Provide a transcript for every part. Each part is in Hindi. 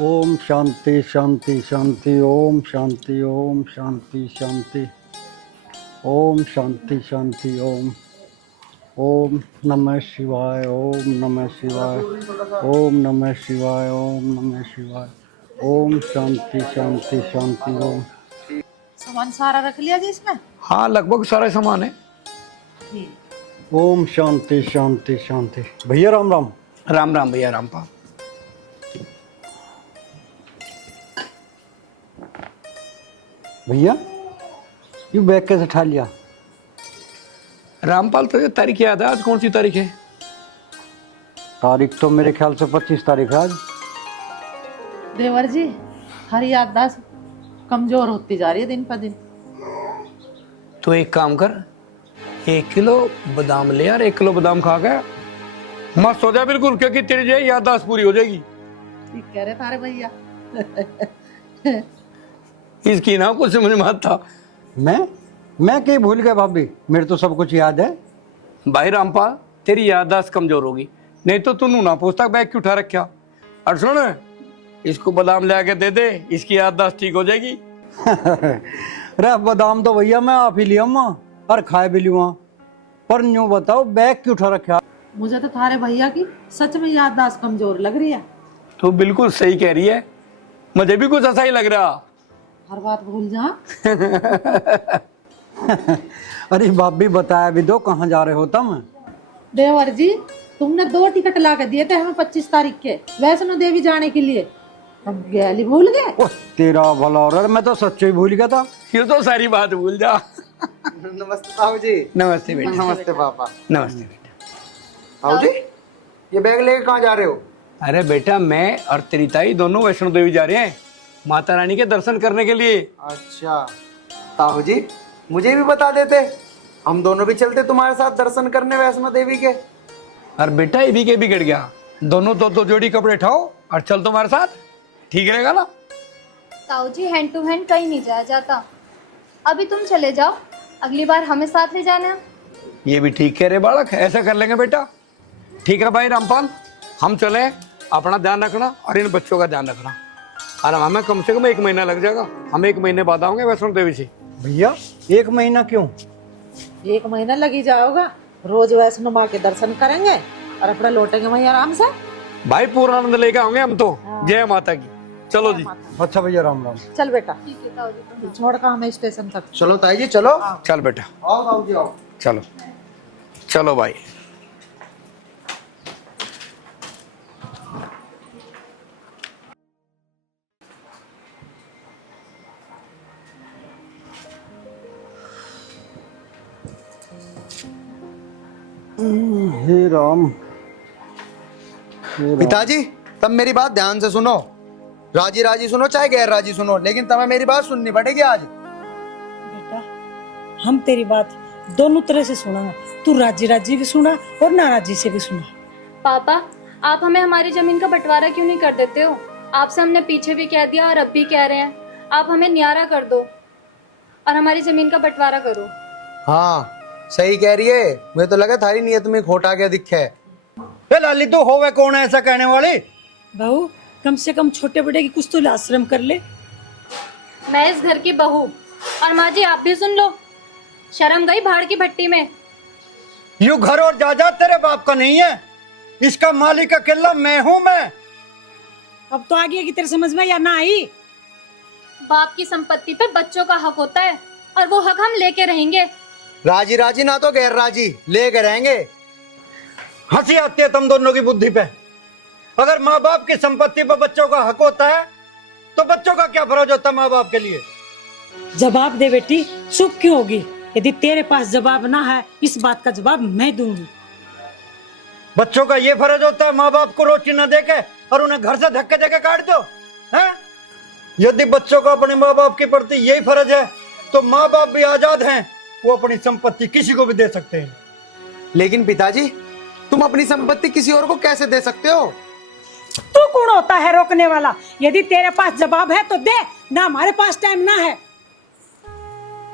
ओम शांति शांति शांति ओम शांति ओम शांति शांति ओम शांति शांति ओम ओम नमः शिवाय ओम नमः शिवाय ओम नमः शिवाय ओम नमः शिवाय ओम शांति शांति शांति ओम। सामान सारा रख लिया जी इसमें? हाँ, लगभग सारा सामान है। ओम शांति शांति शांति। भैया राम राम। राम राम भैया, रामपाल। भैया ये बैग कैसे उठा लिया? रामपाल, तुझे तारीख याद है? आज कौन सी तारीख है? तारीख तो मेरे ख्याल से 25 तारीख है आज। देवर जी, हर याददाश्त कमजोर होती जा रही है दिन पर दिन। तो एक काम कर, 1 किलो बादाम ले यार। 1 किलो बादाम खा गया मस्त हो जा बिल्कुल, क्योंकि तेरी जो है याददाश्त पूरी हो जाएगी। ठीक कह रहे तारे भैया। इसकी ना कुछ समझ में आता। मैं कहीं भूल गया भाभी, मेरे तो सब कुछ याद है। भाई रामपाल, तेरी याददाश्त कमजोर होगी, नहीं तो तू ना पूछता बैग क्यों उठा रखा। और सुन, इसको बादाम ले आके दे दे, इसकी याददाश्त ठीक हो जाएगी। अरे बादाम तो भैया मैं आप ही लिया और खाए भी लिया, पर यूं बताओ बैग क्यों उठा रखा? मुझे तो थारे भैया की सच में याददाश्त कमजोर लग रही है। तो बिल्कुल सही कह रही है, मुझे भी कुछ ऐसा ही लग रहा। हर बात भूल जा। अरे भाभी बताया भी दो, कहाँ जा रहे हो तुम? देवर जी, तुमने 2 टिकट ला के दिए थे हमें 25 तारीख के वैष्णो देवी जाने के लिए, हम गैली भूल गए। ओह तेरा भला और मैं तो सच्चे ही भूल गया था। ये तो सारी बात भूल जा। नमस्ते ताऊ जी। नमस्ते बेटा। नमस्ते पापा। नमस्ते बेटा। ताऊ जी, ये बैग लेके कहाँ जा रहे हो? अरे बेटा, मैं और तेरी ताई दोनों वैष्णो देवी जा रहे हैं, माता रानी के दर्शन करने के लिए। अच्छा ताऊ जी, मुझे भी बता देते, हम दोनों भी चलते तुम्हारे साथ दर्शन करने वैष्णो देवी के। और बेटा ये भी के बिगड़ गया, दोनों दो जोड़ी कपड़े उठाओ और चल तुम्हारे साथ, ठीक रहेगा ना? ताऊ जी, हैंड टू हैंड कहीं नहीं जाया जाता। अभी तुम चले जाओ, अगली बार हमें साथ ले जाना। ये भी ठीक कह रहे बालक, ऐसा कर लेंगे बेटा। ठीक है भाई रामपाल, हम चले, अपना ध्यान रखना और इन बच्चों का ध्यान रखना। और हमें कम से कम 1 महीना लग जाएगा, हम 1 महीने बाद आएंगे वैष्णो देवी से। भैया 1 महीना क्यों? 1 महीना लगी जाओगा, रोज वैष्णो माँ के दर्शन करेंगे और अपना लौटेंगे वहीं आराम से। भाई पूरा आनंद लेके आओगे हम तो। जय माता की। चलो जी। अच्छा भैया राम राम। चल बेटा, ठीक है ताऊ जी। छोड़ का हमें स्टेशन तक। चलो ताई जी, चलो। चल बेटा, आओ ताऊ जी, आओ। चलो चलो भाई। हे राम। पिताजी, तब मेरी बात ध्यान से सुनो। राजी राजी सुनो चाहे गैर राजी सुनो, लेकिन तुम्हें मेरी बात सुननी पड़ेगी आज। बेटा, हम तेरी बात दोनों तरह से सुना, तू राजी राजी भी सुना और नाराजी से भी सुना। पापा, आप हमें हमारी जमीन का बंटवारा क्यों नहीं कर देते हो? आपसे हमने पीछे भी कह दिया और अब भी कह रहे हैं, आप हमें न्यारा कर दो और हमारी जमीन का बंटवारा करो। हाँ सही कह रही है, मुझे तो लगा थारी नीयत में खोट आ गया दिखे है। लाली तो होवे कौन है ऐसा कहने वाली? बहू, कम से कम छोटे बड़े की कुछ तो आश्रम कर ले। मैं इस घर की बहू, और माँ जी आप भी सुन लो, शर्म गई भाड़ की भट्टी में। यू घर और जायदाद तेरे बाप का नहीं है, इसका मालिक अकेला मैं हूँ। मैं अब तो आगे की तेरे समझ में या ना आई? बाप की संपत्ति पे बच्चों का हक होता है और वो हक हम लेके रहेंगे। राजी राजी ना तो गैर राजी, लेके रहेंगे। हंसी आती है तुम दोनों की बुद्धि पे। अगर माँ बाप की संपत्ति पर बच्चों का हक होता है तो बच्चों का क्या फर्ज होता है माँ बाप के लिए? जवाब दे बेटी, चुप क्यों होगी? यदि तेरे पास जवाब ना है, इस बात का जवाब मैं दूंगी। बच्चों का ये फर्ज होता है माँ बाप को रोटी न देके और उन्हें घर से धक्के देके काट दो, हैं? यदि बच्चों को अपने माँ बाप के प्रति यही फर्ज है तो माँ बाप भी आजाद हैं, वो अपनी संपत्ति किसी को भी दे सकते हैं। लेकिन पिताजी, तुम अपनी संपत्ति किसी और को कैसे दे सकते हो? तू कौन होता है रोकने वाला? यदि तेरे पास जवाब है तो दे, ना हमारे पास टाइम ना है।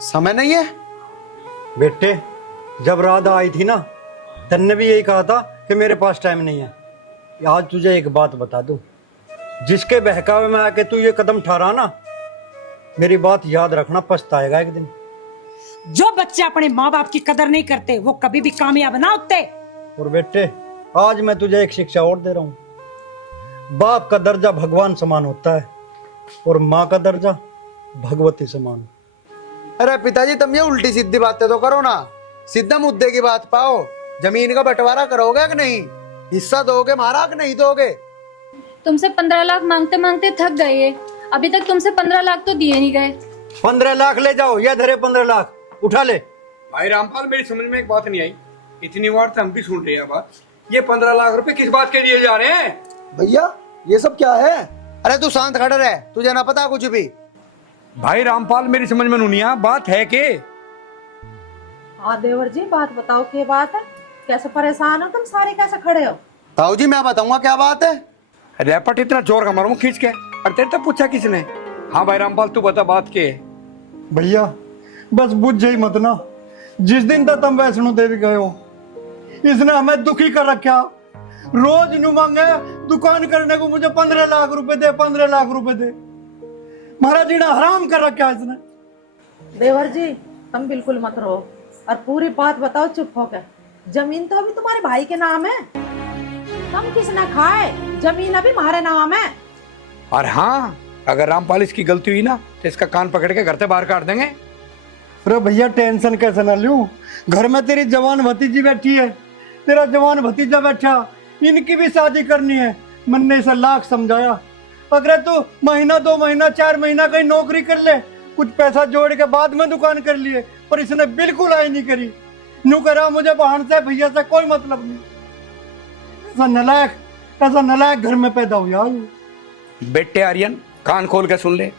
समय नहीं है? बेटे, जब राधा आई थी ना, धन ने भी यही कहा था कि मेरे पास टाइम नहीं है। आज तुझे एक बात बता दूं, जिसके बहकावे में आके तू ये कदम ठहरा ना, मेरी बात याद रखना, पछताएगा एक दिन। जो बच्चे अपने माँ बाप की कदर नहीं करते वो कभी भी कामयाब ना होते। और बेटे, आज मैं तुझे एक शिक्षा और दे रहा हूँ। बाप का दर्जा भगवान समान होता है और माँ का दर्जा भगवती समान। अरे पिताजी, तुम ये उल्टी सीधी बातें तो करो ना, सीधा मुद्दे की बात पाओ। जमीन का बंटवारा करोगे कि नहीं? हिस्सा दोगे मारा कि नहीं दोगे? तुमसे 15 लाख मांगते मांगते थक गए ये। अभी तक तुमसे 15 लाख तो दिए नहीं गए। 15 लाख ले जाओ, या धरे 15 लाख उठा ले। भाई रामपाल, मेरी समझ में एक बात नहीं आई, इतनी बार तो हम भी सुन रहे हैं बात, ये 15 लाख रुपए किस बात के लिए जा रहे हैं? भैया ये सब क्या है? अरे तू शांत खड़ा रह, तुझे ना पता कुछ भी। भाई रामपाल, मेरी समझ में नहीं आया, बात है के? हाँ देवर जी, बात बताओ क्या बात है? कैसे परेशान हो तुम सारे, कैसे खड़े हो? ताऊ जी मैं बताऊंगा क्या बात है। रैपट इतना जोर का मारूं खींच के, और तेरे तो पूछा किसने? हाँ भाई रामपाल, तू बता बात के। भैया बस बुझ जाई मत ना, जिस दिन तक तुम वैष्णो देवी गए हो इसने हमें दुखी कर रखा। रोज नु मांगे दुकान करने को मुझे 15 लाख रुपए दे, 15 लाख रुपए दे। महाराज जी ने हराम कर रखा इसने। देवर जी तुम बिल्कुल मत रहो और पूरी बात बताओ चुप होकर। जमीन तो अभी तुम्हारे भाई के नाम है, तुम किसने खाए? जमीन अभी हमारे नाम है। और हाँ, अगर रामपाल इसकी गलती हुई ना तो इसका कान पकड़ के घर से बाहर काट देंगे। अरे भैया टेंशन कैसे ना लूं, घर में तेरी जवान भतीजी बैठी है, तेरा जवान भतीजा बैठा, इनकी भी शादी करनी है। मैंने इसे लाख समझाया, अगर तू महीना 2 महीना 4 महीना कहीं नौकरी कर ले, कुछ पैसा जोड़ के बाद में दुकान कर लिए, पर इसने बिल्कुल आई नहीं करी। यूं करा मुझे बहन से भैया से कोई मतलब नहीं। ऐसा नलायक घर में पैदा हुआ। बेटे आर्यन, कान खोल के सुन ले,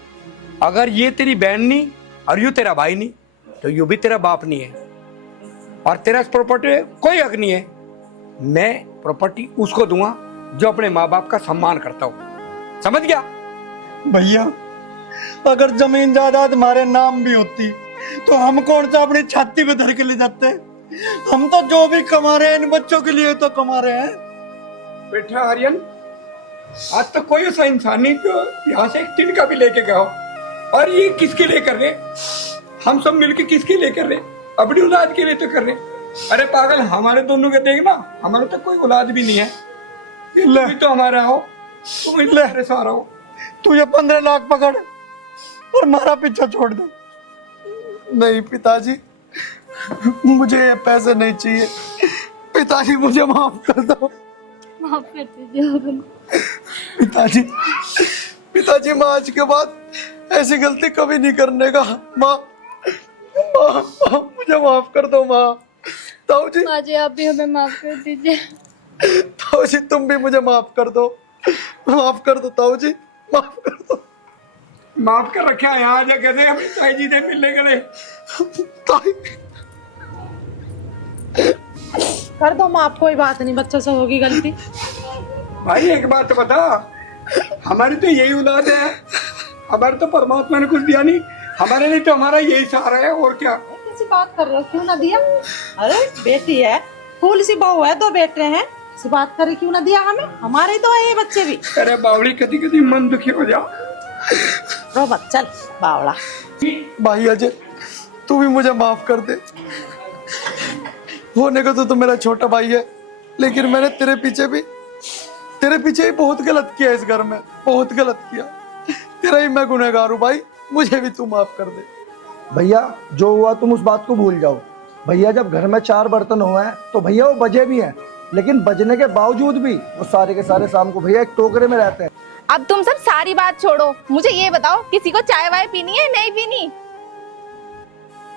अगर ये तेरी बहन नहीं और यू तेरा भाई नहीं तो यू भी तेरा बाप नहीं है, और तेरा इस प्रॉपर्टी में कोई हक नहीं है। मैं प्रॉपर्टी उसको दूंगा जो अपने माँ बाप का सम्मान करता हो, समझ गया? भैया अगर जमीन जायदाद हमारे नाम भी होती तो हम कौन सा अपनी छाती पे धर के ले जाते? हम तो जो भी कमा रहे हैं इन बच्चों के लिए तो कमा रहे हैं। बेटा आर्यन, आज तो कोई ऐसा इंसान नहीं जो यहाँ से एक टिन का भी लेके गया हो, और ये किसके लिए कर रहे? हम सब मिलके किसके लिए कर रहे? अपनी औलाद के लिए तो कर रहे। अरे पागल, हमारे दोनों के देखना, हमारा तो कोई औलाद भी नहीं है, ये भी तो हमारा हो, तुम इतने सारा हो। तू ये 15 लाख पकड़ और हमारा पीछा छोड़ दे। नहीं पिताजी, मुझे ये पैसे नहीं चाहिए। पिताजी मुझे माफ कर दो। माफ कर दीजिए। पिताजी, पिताजी माँ आज के बाद ऐसी गलती कभी नहीं करने का। माँ मुझे माफ कर दो माँ। ताऊ जी, माँ जी आप भी हमें माफ कर दीजिए। ताऊ जी तुम भी मुझे माफ कर दो, माफ कर दो ताऊ जी, माफ कर दो। माफ कर रखा है यहाँ, कहते अपनी ताई जी से मिलने गए। ताई कर दो माफ, कोई बात नहीं, बच्चों से होगी गलती। भाई एक बात बता, हमारी तो यही औलाद है, हमारे तो परमात्मा ने कुछ दिया नहीं, हमारे लिए तो हमारा यही सहारा है, और क्या? कैसी बात कर रहे हो, क्यों ना दिया? अरे बेटी है, फूल सी बहू है, 2 बेटे हैं, ऐसी बात करे क्यों ना दिया हमें? हमारे तो है ये बच्चे भी। अरे बावड़ी, कभी कभी मन दुखी हो जा। रो मत, चल बावड़ा। भाई अजय, तू भी मुझे माफ कर दे। होने को तो तू मेरा छोटा भाई है, लेकिन मैंने तेरे पीछे ही बहुत गलत किया इस घर में, बहुत गलत किया। तेरा ही मैं गुनहगार हूँ भाई, मुझे भी तू माफ कर दे। भैया जो हुआ तुम उस बात को भूल जाओ। भैया जब घर में 4 बर्तन हुए हैं तो भैया वो बजे भी हैं, लेकिन बजने के बावजूद भी वो सारे के सारे शाम को भैया एक टोकरे में रहते हैं। अब तुम सब सारी बात छोड़ो, मुझे ये बताओ किसी को चाय वाय पीनी है नहीं पीनी?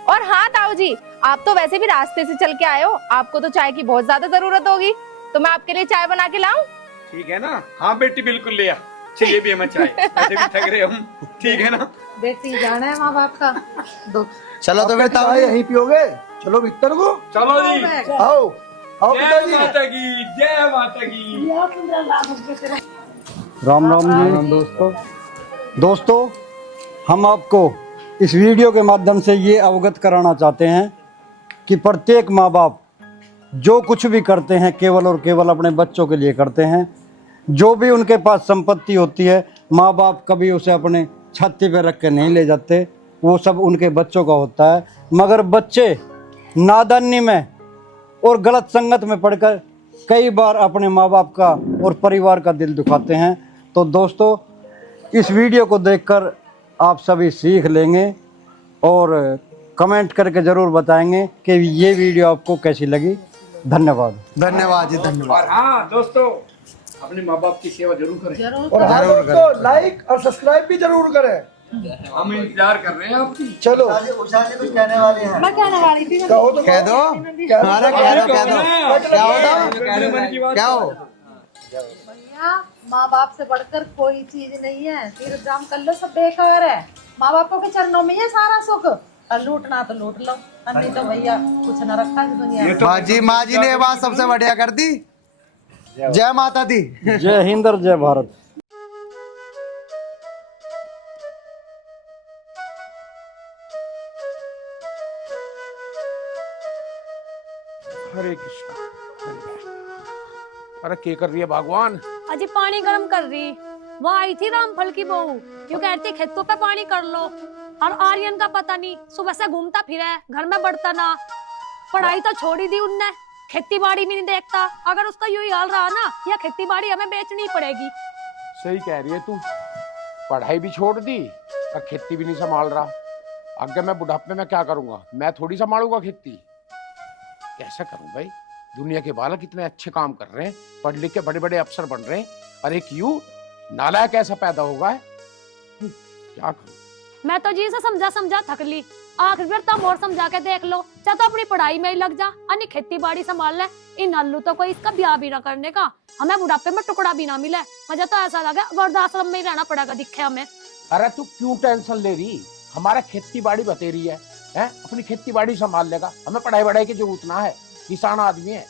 और हाँ ताऊ जी, आप तो वैसे भी रास्ते से चल के आए हो, आपको तो चाय की बहुत ज्यादा जरूरत होगी, तो मैं आपके लिए चाय बना के लाऊं? ठीक है ना? हाँ बेटी बिल्कुल ले आ, चाहिए भी हमें चाय, ऐसे भी थक रहे हम, ठीक है ना? बेटी जाना है माँ बाप का दुख। चलो तो फिर चाय यहीं पियोगे? चलो भीतर को, चलो जी, आओ आओ जय पिताजी। माता की, जय माता की। राम राम जी दोस्तों, हम आपको इस वीडियो के माध्यम से ये अवगत कराना चाहते हैं कि प्रत्येक माँ बाप जो कुछ भी करते हैं केवल और केवल अपने बच्चों के लिए करते हैं। जो भी उनके पास संपत्ति होती है, माँ बाप कभी उसे अपने छाती पे रख के नहीं ले जाते, वो सब उनके बच्चों का होता है। मगर बच्चे नादानी में और गलत संगत में पड़कर कई बार अपने माँ बाप का और परिवार का दिल दुखाते हैं। तो दोस्तों, इस वीडियो को देखकर आप सभी सीख लेंगे और कमेंट करके ज़रूर बताएंगे कि ये वीडियो आपको कैसी लगी। धन्यवाद। धन्यवाद जी, धन्यवाद। और हाँ दोस्तों, अपने माँ बाप की सेवा जरूर करें। और हाँ दोस्तों, लाइक और सब्सक्राइब भी जरूर करें। हम इंतजार कर रहे हैं आपकी। चलो, उषा जी कुछ कहने वाले हैं। मैं कहने वाली थी कहो तो कह दो, हमारा कह दो, क्या हो? भैया, माँ बाप से बढ़कर कोई चीज नहीं है। तीर्थ जाम कर लो, सब बेकार है। माँ बापों के चरणों में है सारा सुख। और लूटना तो लूट लो, और नहीं तो भैया कुछ न रखा है दुनिया में। माँ जी ने ये बात सबसे बढ़िया कर दी। जय माता दी। जय हिंद और जय भारत। हरे कृष्णा। अरे क्या कर रही है भगवान? अजी पानी गर्म कर रही। वो आई थी रामफल की बहू, क्यों कहती खेतों पे पानी कर लो। और आर्यन का पता नहीं, सुबह से घूमता फिरा है, घर में बढ़ता ना। पढ़ाई तो छोड़ ही दी उनने, खेती बाड़ी भी नहीं देखता। अगर उसका यूं ही हाल रहा ना, या खेती बाड़ी हमें बेचनी पड़ेगी। सही कह रही है तू। पढ़ाई भी छोड़ दी और खेती भी नहीं संभाल रहा। अगर मैं बुढ़ापे में क्या करूंगा? मैं थोड़ी संभालूंगा खेती। कैसा करूं भाई? दुनिया के बालक इतने अच्छे काम कर रहे हैं, पढ़ लिख के बड़े बड़े अफसर बन रहे हैं, और एक यूं नालायक ऐसा पैदा होगा है। क्या करूं? मैं तो जी से समझा समझा थक ली। आखिर बार तुम और समझा के देख लो। चाहे तो अपनी पढ़ाई में ही लग जा, अन्य खेती बाड़ी संभाल ले। इन नल्लू तो कोई इसका ब्याह भी ना करने का, हमें बुढ़ापे में टुकड़ा भी ना मिले। मुझे तो ऐसा लगा वृद्धाश्रम में ही रहना पड़ेगा, दिखे हमें। अरे तू क्यों टेंशन ले रही? हमारा खेती बाड़ी बतेरी है, अपनी खेती बाड़ी संभाल लेगा। हमें पढ़ाई वढ़ाई की जरूरत ना है, किसान आदमी है।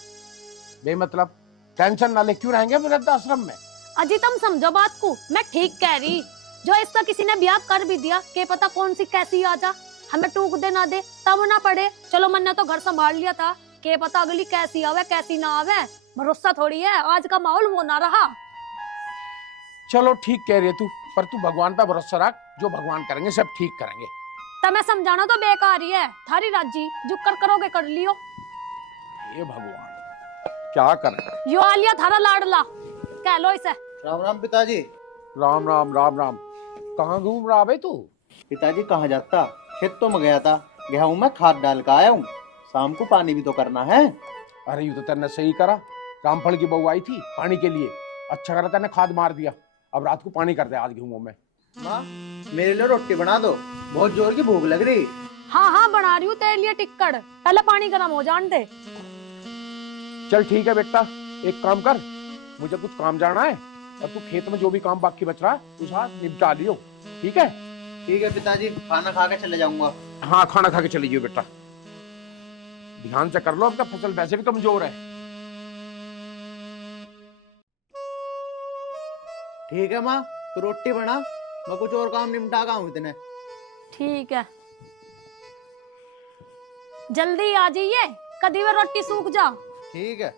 बेमतलब टेंशन ना ले, क्यों रहेंगे वृद्धाश्रम में? अजी तुम समझो बात को, मैं ठीक कह रही। जो इसका किसी ने ब्याह कर भी दिया, के पता कौन सी कैसी आ जा, हमें टूक दे ना दे, तब ना पड़े। चलो मैंने तो घर संभाल लिया था, के पता अगली कैसी आवे कैसी ना आवे, भरोसा थोड़ी है। आज का माहौल वो ना रहा। चलो ठीक कह रही है तू, पर तू भगवान पर भरोसा रख। जो भगवान करेंगे सब ठीक करेंगे। तुम्हें समझाना तो बेकार ही है। थारी राजी जो कर करोगे कर लियो। ये भगवान क्या कर? यो आलिया थारा लाडला, कह लो इसे। राम राम पिताजी। राम राम राम राम। कहाँ घूम रहा भाई तू? पिताजी कहाँ जाता? खेतों में गया था, गेहूं में खाद डाल कर आया हूँ। शाम को पानी भी तो करना है। अरे ये तो तेने सही करा। रामफल की बहू आई थी पानी के लिए, अच्छा करा तेने खाद मार दिया। अब रात को पानी कर दे आज गेहूं में। माँ मेरे लिए रोटी बना दो, बहुत जोर की भूख लग रही। हाँ हाँ बना रही हूँ तेरे लिए टिक्कड़, पहले पानी गर्म हो जान दे। चल ठीक है बेटा, एक काम कर, मुझे कुछ काम जाना है, और तू खेत में जो भी काम बाकी बच रहा है उस निपटा लियो। ठीक है? ठीक है पिताजी, खाना खा के चले जाऊंगा। हाँ खाना खा के चली जाइए बेटा। ध्यान से कर लो, अब तक फसल वैसे भी कमजोर है। ठीक है माँ, तो रोटी बना, मैं कुछ और काम निपटा का हूँ इतने। ठीक है, जल्दी आ जाइए, कभी वो रोटी सूख जा। ठीक है।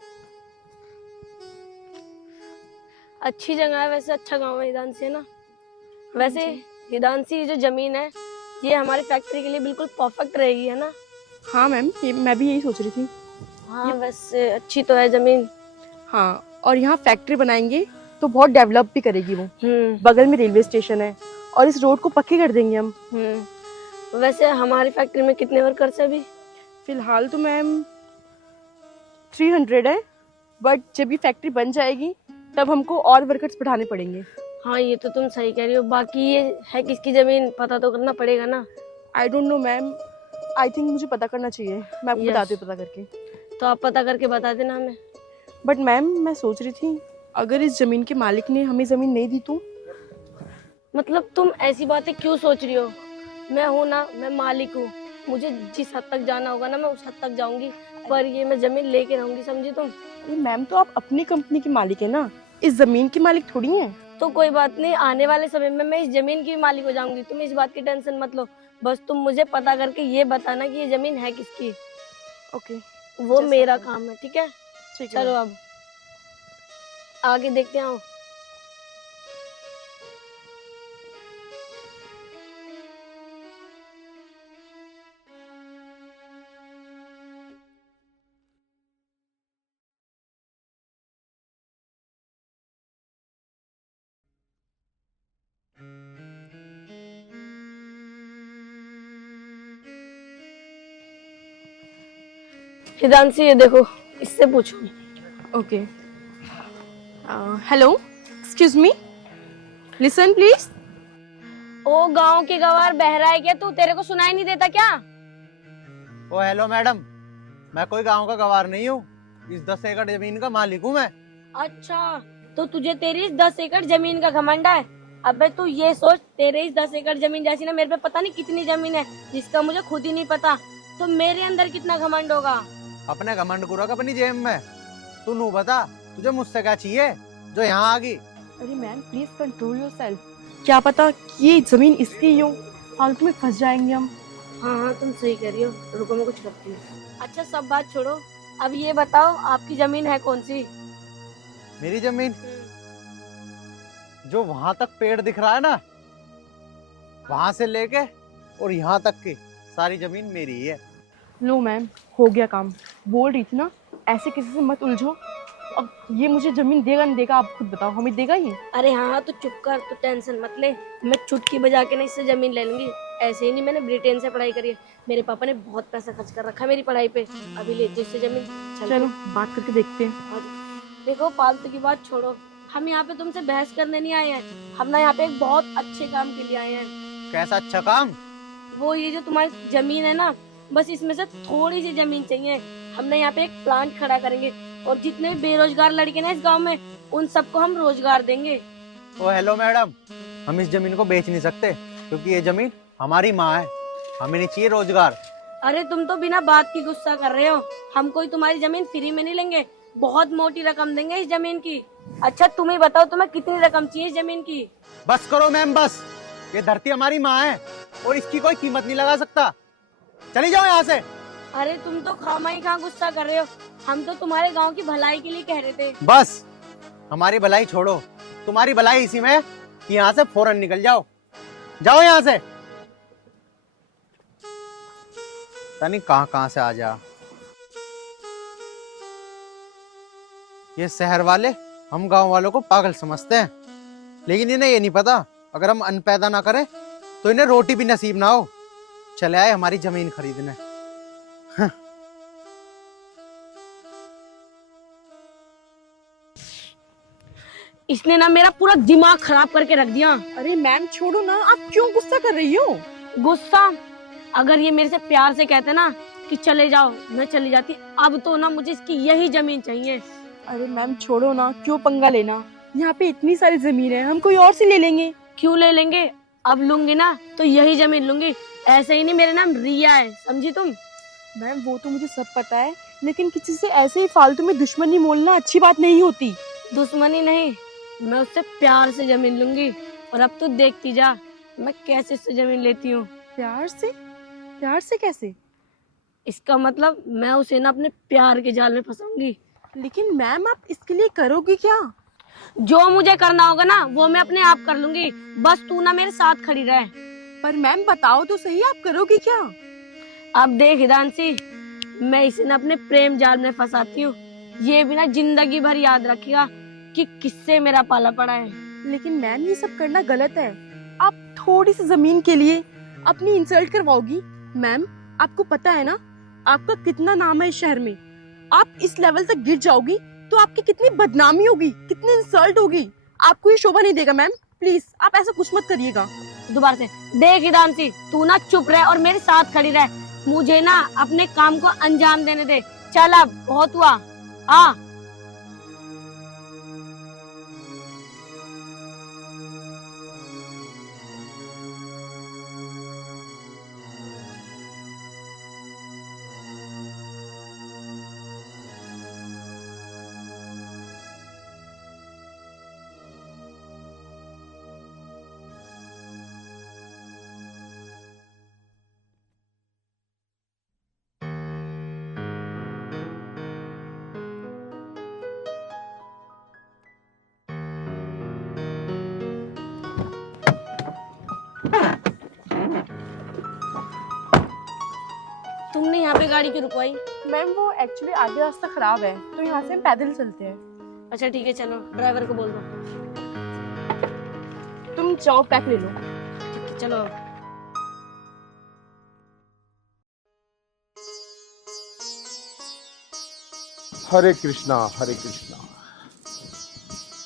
अच्छी जगह है वैसे, अच्छा गांव है हिदांसी, है ना? वैसे हिदांसी जो जमीन है ये हमारी फैक्ट्री के लिए बिल्कुल परफेक्ट रहेगी, है ना? हाँ मैम, ये मैं भी यही सोच रही थी। हाँ वैसे अच्छी तो है जमीन। हाँ, और यहाँ फैक्ट्री बनाएंगे तो बहुत डेवलप भी करेगी वो। बगल में रेलवे स्टेशन है और इस रोड को पक्की कर देंगे हम। वैसे हमारी फैक्ट्री में कितने वर्कर्स है अभी? फिलहाल तो मैम 300 है, बट जब ये फैक्ट्री बन जाएगी तब हमको और वर्कर्स बढ़ाने पड़ेंगे। हाँ ये तो तुम सही कह रही हो। बाकी ये है किसकी जमीन, पता तो करना पड़ेगा ना। I don't know ma'am, I think मुझे पता करना चाहिए। मैं आपको बताती हूँ पता करके। तो आप पता करके बता देना हमें। बट मैम मैं सोच रही थी, अगर इस जमीन के मालिक ने हमें जमीन नहीं दी तो? मतलब तुम ऐसी बातें क्यों सोच रही हो? मैं हूँ ना, मैं मालिक हूँ। मुझे जिस हद तक जाना होगा ना मैं उस हद तक जाऊंगी, पर ये मैं जमीन लेके रहूंगी, समझी तुम? मैम तो आप अपनी कंपनी की मालिक है ना, इस जमीन की मालिक थोड़ी है। तो कोई बात नहीं, आने वाले समय में मैं इस जमीन की भी मालिक हो जाऊंगी। तुम इस बात की टेंशन मत लो, बस तुम मुझे पता करके ये बताना कि ये जमीन है किसकी। ओके, वो मेरा काम है। ठीक है? ठीक है। चलो अब आगे देखते हैं। हिदांशी ये देखो, इससे पूछो। Okay, hello, excuse me, listen please. ओ गांव के गवार बहरा है क्या तू? तेरे को सुनाई नहीं देता क्या? ओ हेलो मैडम, मैं कोई गांव का गवार नहीं हूँ, इस 10 एकड़ जमीन का मालिक हूँ मैं। अच्छा, तो तुझे तेरी इस 10 एकड़ जमीन का घमंड है? अबे तू ये सोच, तेरे इस 10 एकड़ जमीन जैसी ना मेरे पे पता नहीं कितनी जमीन है जिसका मुझे खुद ही नहीं पता, तो मेरे अंदर कितना घमंड होगा। अपने घमंड को रख अपनी जेब में। तू नू बता, तुझे मुझसे क्या चाहिए जो यहाँ आ गई? अरे मैम प्लीज कंट्रोल योरसेल्फ, क्या पता कि ये जमीन इसकी ही हो, फालतू में फंस जाएंगे हम। हाँ हाँ तुम सही कह रही हो, रुको मैं कुछ करती हूँ। अच्छा सब बात छोड़ो, अब ये बताओ आपकी जमीन है कौन सी? मेरी जमीन जो वहां तक पेड़ दिख रहा है ना, वहां से लेके और यहाँ तक की सारी जमीन मेरी ही है। लो मैम, हो गया काम। बोल रही थी ना, ऐसे किसी से मत उलझो। अब ये मुझे जमीन देगा नहीं देगा आप खुद बताओ, हमें देगा ये? अरे हाँ तो चुप कर, तो टेंशन मत ले, मैं चुटकी बजा के ना इससे जमीन ले लूंगी। ऐसे ही नहीं, मैंने ब्रिटेन से पढ़ाई करी है, मेरे पापा ने बहुत पैसा खर्च कर रखा है मेरी पढ़ाई पे, अभी लेती इससे जमीन। चलो बात करके देखते हैं। देखो फालतू की बात छोड़ो, हम यहाँ पे तुमसे बहस करने नहीं आए हैं, हम ना यहाँ पे एक बहुत अच्छे काम के लिए आए हैं। कैसा अच्छा काम? वो ये जो तुम्हारी जमीन है ना, बस इसमें से थोड़ी सी जमीन चाहिए, हमने यहाँ पे एक प्लांट खड़ा करेंगे और जितने भी बेरोजगार लड़के ना इस गांव में, उन सबको हम रोजगार देंगे। ओ हेलो मैडम, हम इस जमीन को बेच नहीं सकते क्योंकि ये जमीन हमारी माँ है, हमें नहीं चाहिए रोजगार। अरे तुम तो बिना बात की गुस्सा कर रहे हो, हम कोई तुम्हारी जमीन फ्री में नहीं लेंगे, बहुत मोटी रकम देंगे इस जमीन की। अच्छा तुम ही बताओ तुम्हें कितनी रकम चाहिए इस जमीन की? बस करो मैम बस, ये धरती हमारी माँ है और इसकी कोई कीमत नहीं लगा सकता, चली जाओ यहाँ से। अरे तुम तो खामा ही खा गुस्सा कर रहे हो, हम तो तुम्हारे गांव की भलाई के लिए कह रहे थे। बस हमारी भलाई छोड़ो, तुम्हारी भलाई इसी में है कि यहाँ से फौरन निकल जाओ, जाओ यहाँ से। पता नहीं कहाँ से आ जा। ये शहर वाले हम गांव वालों को पागल समझते हैं, लेकिन इन्हें ये नहीं पता अगर हम अन्न पैदा ना करें तो इन्हें रोटी भी नसीब ना हो। चले आए हमारी जमीन खरीदने। हाँ। इसने ना मेरा पूरा दिमाग खराब करके रख दिया। अरे मैम छोड़ो ना, आप क्यों गुस्सा कर रही हो? गुस्सा? अगर ये मेरे से प्यार से कहते ना कि चले जाओ, मैं चली जाती। अब तो ना मुझे इसकी यही जमीन चाहिए। अरे मैम छोड़ो ना, क्यों पंगा लेना, यहाँ पे इतनी सारी जमीन है, हम कोई और से ले लेंगे। क्यों ले लेंगे, अब लूंगी ना तो यही जमीन लूंगी। ऐसे ही नहीं, मेरा नाम रिया है, समझी तुम? मैम वो तो मुझे सब पता है, लेकिन किसी से ऐसे ही फालतू में दुश्मनी मोलना अच्छी बात नहीं होती। दुश्मनी नहीं, मैं उससे प्यार से जमीन लूंगी। और अब तो देखती जा मैं कैसे उससे जमीन लेती हूँ। प्यार से? प्यार से कैसे? इसका मतलब मैं उसे ना अपने प्यार के जाल में फंसाऊंगी। लेकिन मैम आप इसके लिए करोगी क्या? जो मुझे करना होगा ना वो मैं अपने आप कर लूंगी, बस तू ना मेरे साथ खड़ी रहे। पर मैम बताओ तो सही, आप करोगी क्या? अब देख हिदांशी, मैं इसे ना अपने प्रेम जाल में फंसाती हूँ, ये भी ना जिंदगी भर याद रखेगा कि किससे मेरा पाला पड़ा है। लेकिन मैम ये सब करना गलत है, आप थोड़ी सी जमीन के लिए अपनी इंसल्ट करवाओगी। मैम आपको पता है ना आपका कितना नाम है इस शहर में, आप इस लेवल तक गिर जाओगी तो आपकी कितनी बदनामी होगी, कितनी इंसल्ट होगी, आपको ये शोभा नहीं देगा। मैम प्लीज आप ऐसा कुछ मत करिएगा। दोबारा से देख हिदांशी, तू ना चुप रह और मेरे साथ खड़ी रह, मुझे ना अपने काम को अंजाम देने दे। चल अब बहुत हुआ, आ। तुमने यहाँ पे गाड़ी क्यों रुकवाई? मैम वो एक्चुअली आगे रास्ता खराब है तो यहाँ से हम पैदल चलते हैं। अच्छा ठीक है, चलो ड्राइवर को बोल दो। तुम जाओ पैक ले लो। ठीक है, चलो। हरे कृष्णा हरे कृष्णा।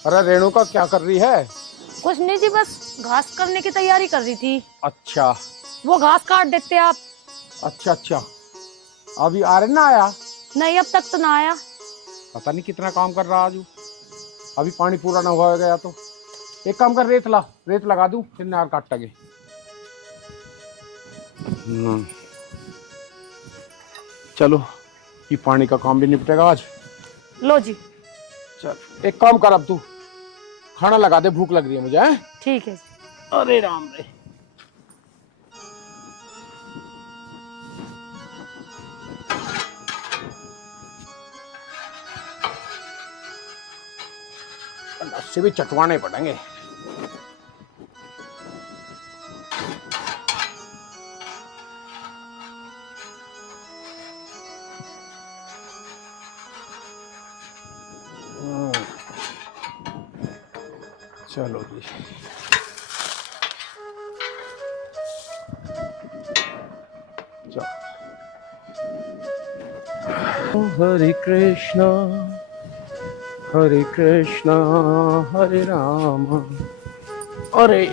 अरे रेणुका क्या कर रही है? कुछ नहीं जी, बस घास करने की तैयारी कर रही थी। अच्छा वो घास काट देते आप। अच्छा अच्छा, अभी आर्यन ना आया? नहीं, अब तक तो ना आया। पता नहीं कितना काम कर रहा आज वो। अभी पानी पूरा ना हुआ गया तो एक काम कर, रेत लगा दूं, फिर नार काट लगे। चलो ये पानी का काम भी निपटेगा आज। लो जी। चल एक काम कर, अब तू खाना लगा दे, भूख लग रही है मुझे। हैं? ठीक है जी। अरे राम रे। लस्सी भी चटवाने पड़ेंगे। चलो जी। हरे कृष्णा हरे राम। अरे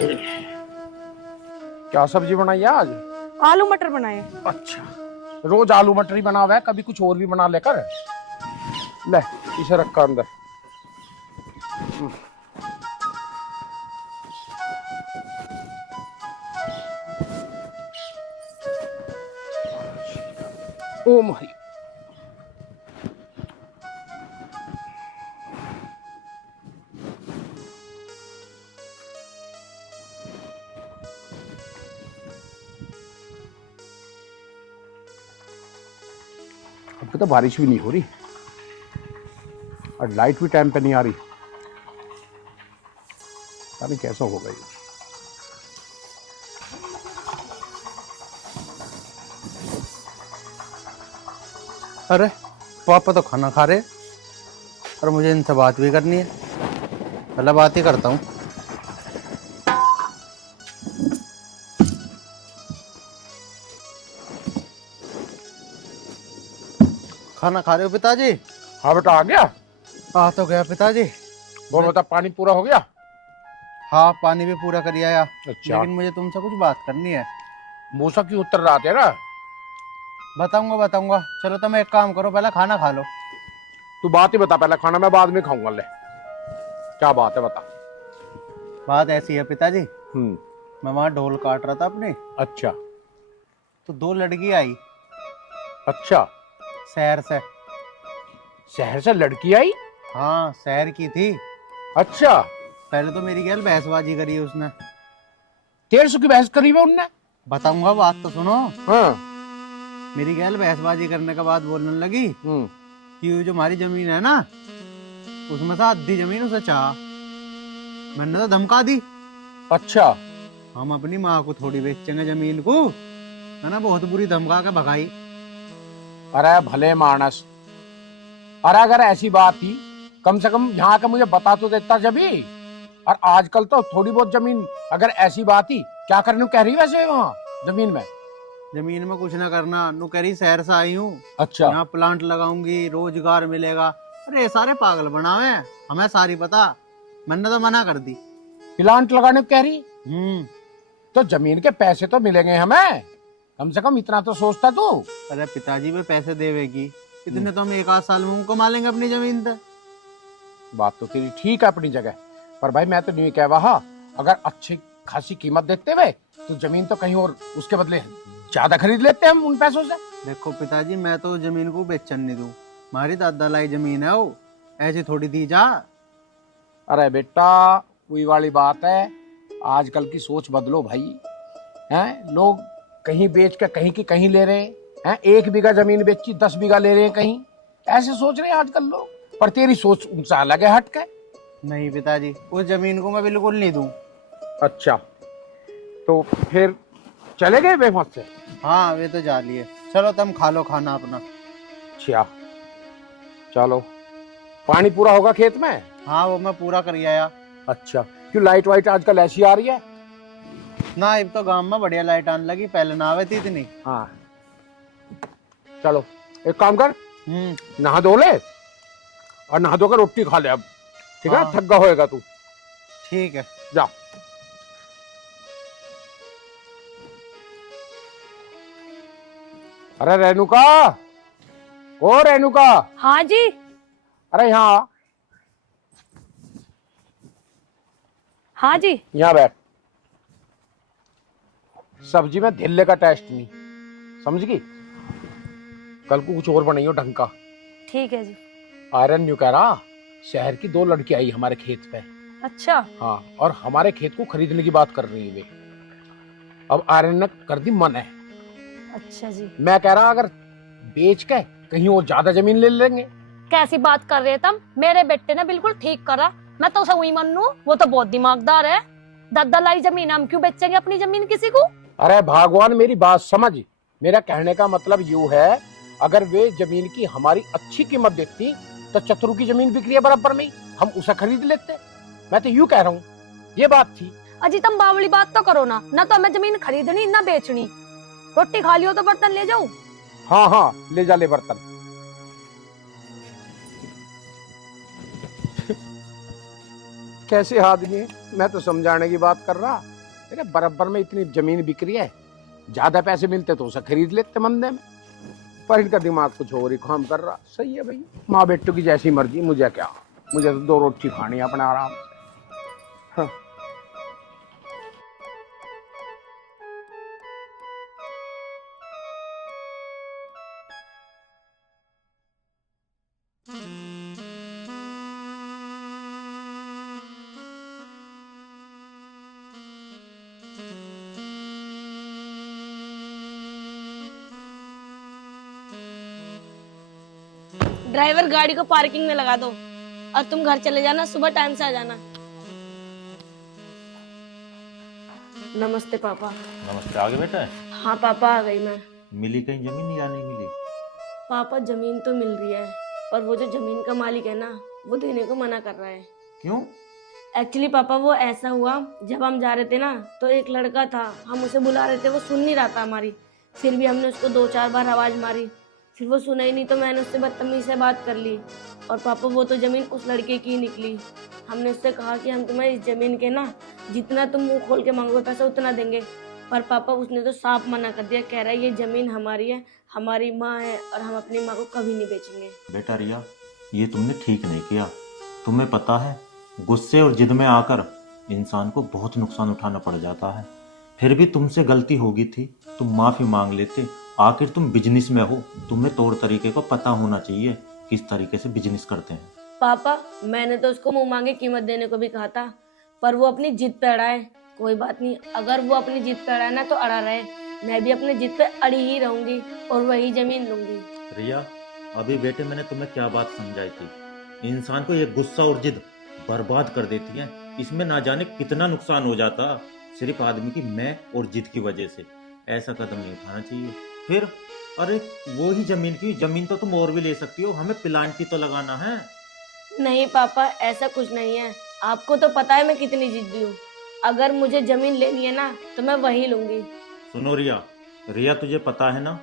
क्या सब्जी बनाई है आज? आलू मटर बनाए। अच्छा, रोज आलू मटर ही बना हुआ है, कभी कुछ और भी बना लेकर। ले इसे रखा अंदर। ओम हरि। अब तो बारिश भी नहीं हो रही और लाइट भी टाइम पे नहीं आ रही। पता नहीं कैसा होगा ये। अरे पापा तो खाना खा रहे और मुझे इनसे बात भी करनी है। पहले बात ही करता हूँ। खाना खा रहे हो पिताजी? हाँ बेटा, आ गया? आ तो गया पिताजी। वो बता, पानी पूरा हो गया? हाँ पानी भी पूरा कर आया। अच्छा। लेकिन मुझे तुमसे कुछ बात करनी है। मूसा की उत्तर रहा तेरा? बताऊंगा। चलो तुम एक काम करो, पहले खाना खा लो। तू बात ही बता पहले, खाना मैं बाद में खाऊंगा। ले क्या बात है बता। बात ऐसी है पिताजी, मैं वहां ढोल काट रहा था अपने। अच्छा। तो दो लड़की आई। अच्छा, शहर से। शहर से लड़की आई? हाँ शहर की थी। अच्छा। पहले तो मेरी गैल बहसबाजी करी उसने। 150 की बहस करी है उनने? बताऊंगा, बात तो सुनो। हाँ। मेरी गैल बहसबाजी करने के बाद बोलने लगी कि जो हमारी जमीन है ना, उसमें से आधी जमीन उसे चाह। मैंने तो धमका दी। अच्छा। हम अपनी माँ को थोड़ी बेचेंगे जमीन को, है ना। बहुत बुरी धमका के भगाई। अरे भले मानस, अरे अगर ऐसी बात थी कम से कम यहाँ का मुझे बता तो देता जभी। और आजकल तो थोड़ी बहुत जमीन, अगर ऐसी बात ही क्या करने कह रही वैसे वहाँ जमीन में कुछ ना करना नु कह रही, शहर से आई हूँ। अच्छा। यहाँ प्लांट लगाऊंगी, रोजगार मिलेगा। अरे ये सारे पागल बनावे, हमें सारी पता। मैंने तो मना कर दी। प्लांट लगाने को कह रही? तो जमीन के पैसे तो मिलेंगे हमें, कम से कम इतना तो सोचता तू। अरे पिताजी भी पैसे देवेगी, इतने तो हम 1 आध साल में कमा लेंगे अपनी जमीन पे। बात तो तेरी ठीक है अपनी जगह, पर भाई मैं तो नहीं कह रहा, अगर अच्छी खासी कीमत देते हुए तो जमीन तो कहीं और उसके बदले ज्यादा खरीद लेते हैं हम उन पैसों से। देखो पिताजी, मैं तो जमीन को बेचन नहीं दूं। हमारी दादा लाई जमीन है, वो ऐसी थोड़ी दी जा। अरे बेटा वही वाली बात है, आजकल की सोच बदलो भाई। हैं लोग कहीं बेच के कहीं की कहीं ले रहे हैं। 1 बीघा जमीन बेची 10 बीघा ले रहे हैं कहीं, ऐसे सोच रहे हैं आजकल लोग। पर तेरी सोच उनसे अलग है, हट के। नहीं पिताजी, उस जमीन को मैं बिल्कुल नहीं दूं। अच्छा, तो फिर चले गए बेमत से? हाँ वे तो जा लिए। चलो तुम खा लो खाना अपना। अच्छा चलो। पानी पूरा होगा खेत में? हाँ वो मैं पूरा कर आया। अच्छा, क्यों लाइट वाइट आजकल ऐसी आ रही है? ना अब तो गांव में बढ़िया लाइट आने लगी, पहले ना आवे थी इतनी। हाँ चलो एक काम कर, नहा धो ले, और नहा धोकर रोटी खा ले अब, ठीक है? हाँ। थका होएगा तू। ठीक है। जा। अरे रेणुका, ओ रेणुका, हाँ जी। अरे यहाँ हाँ जी। यहाँ बैठ। सब्जी में धिल्ले का टेस्ट नहीं, समझ गई? कल को कुछ और बनाइयो ढंग का। ठीक है जी। आयरन न्यू कह रहा, शहर की 2 लड़की आई हमारे खेत पे। अच्छा। हाँ, और हमारे खेत को खरीदने की बात कर रही है वे। अब आयरन ने कर दी मन है। अच्छा जी। मैं कह रहा अगर बेच के कहीं और ज्यादा जमीन ले लेंगे। कैसी बात कर रहे तुम? मेरे बेटे ने बिल्कुल ठीक करा, मैं तो उसे वही मानू, वो तो बहुत दिमागदार है। 10 लाई जमीन हम क्यों बेचेंगे अपनी जमीन किसी को? अरे भगवान मेरी बात समझ, मेरा कहने का मतलब यूं है, अगर वे जमीन की हमारी अच्छी कीमत देखती तो चतुरू की जमीन बिक्री है बराबर में, हम उसे खरीद लेते। मैं तो यूं कह रहा हूँ, ये बात थी। अजी तुम बावली बात तो करो ना, ना तो हमें जमीन खरीदनी ना बेचनी। रोटी खा लियो तो बर्तन ले जाओ। हाँ हाँ, ले जा ले बर्तन। कैसे आदमी है, मैं तो समझाने की बात कर रहा। अरे बराबर में इतनी जमीन बिक रही है, ज्यादा पैसे मिलते तो उसे खरीद लेते मंदे में, पर इनका दिमाग कुछ और ही काम कर रहा। सही है भाई, माँ बेटों की जैसी मर्जी, मुझे क्या, मुझे तो 2 रोटी खानी है अपने आराम से। हाँ। ड्राइवर गाड़ी को पार्किंग में लगा दो और तुम घर चले जाना, सुबह टाइम से आ जाना। नमस्ते पापा। नमस्ते। आगे बेटा? हाँ पापा, आ गई मैं। मिली कहीं जमीन या नहीं मिली? पापा जमीन तो मिल रही है, पर वो जो जमीन का मालिक है ना, वो देने को मना कर रहा है। क्यों? एक्चुअली पापा वो ऐसा हुआ, जब हम जा रहे थे ना तो एक लड़का था, हम उसे बुला रहे थे, वो सुन नहीं रहा था हमारी। फिर भी हमने उसको 2-4 बार आवाज मारी, फिर वो सुना ही नहीं, तो मैंने उससे बदतमीजी से बात कर ली। और पापा वो तो जमीन उस लड़के की निकली। हमने उससे कहा कि हम तुम्हें इस जमीन के ना जितना तुम मुंह खोल के मांगोगे पैसा उतना देंगे, पर पापा उसने तो साफ मना कर दिया। कह रहा है ये जमीन हमारी है, हमारी माँ है और हम अपनी माँ को कभी नहीं बेचेंगे। बेटा रिया, ये तुमने ठीक नहीं किया। तुम्हें पता है, गुस्से और जिद में आकर इंसान को बहुत नुकसान उठाना पड़ जाता है। फिर भी तुमसे गलती होगी थी, तुम माफी मांग लेते। आखिर तुम बिजनेस में हो, तुम्हें तौर तरीके को पता होना चाहिए किस तरीके से बिजनेस करते हैं। पापा मैंने तो उसको मुंह मांगे कीमत देने को भी कहा था, पर वो अपनी जिद पे अड़ा है। कोई बात नहीं, अगर वो अपनी जिद पे अड़ा है ना तो अड़ा रहे, मैं भी अपनी जिद पे अड़ी ही रहूंगी और वही जमीन लूंगी। रिया, अभी बेटे मैंने तुम्हें क्या बात समझाई थी, इंसान को ये गुस्सा और जिद बर्बाद कर देती है। इसमें ना जाने कितना नुकसान हो जाता सिर्फ आदमी की मैं और जिद की वजह से। ऐसा कदम नहीं उठाना चाहिए। फिर अरे वो ही जमीन तो तुम और भी ले सकती हो, हमें प्लांट ही तो लगाना है। नहीं पापा, ऐसा कुछ नहीं है। आपको तो पता है मैं कितनी जिद्दी हूँ। अगर मुझे जमीन लेनी है ना तो मैं वही लूंगी। सुनो रिया, रिया तुझे पता है ना,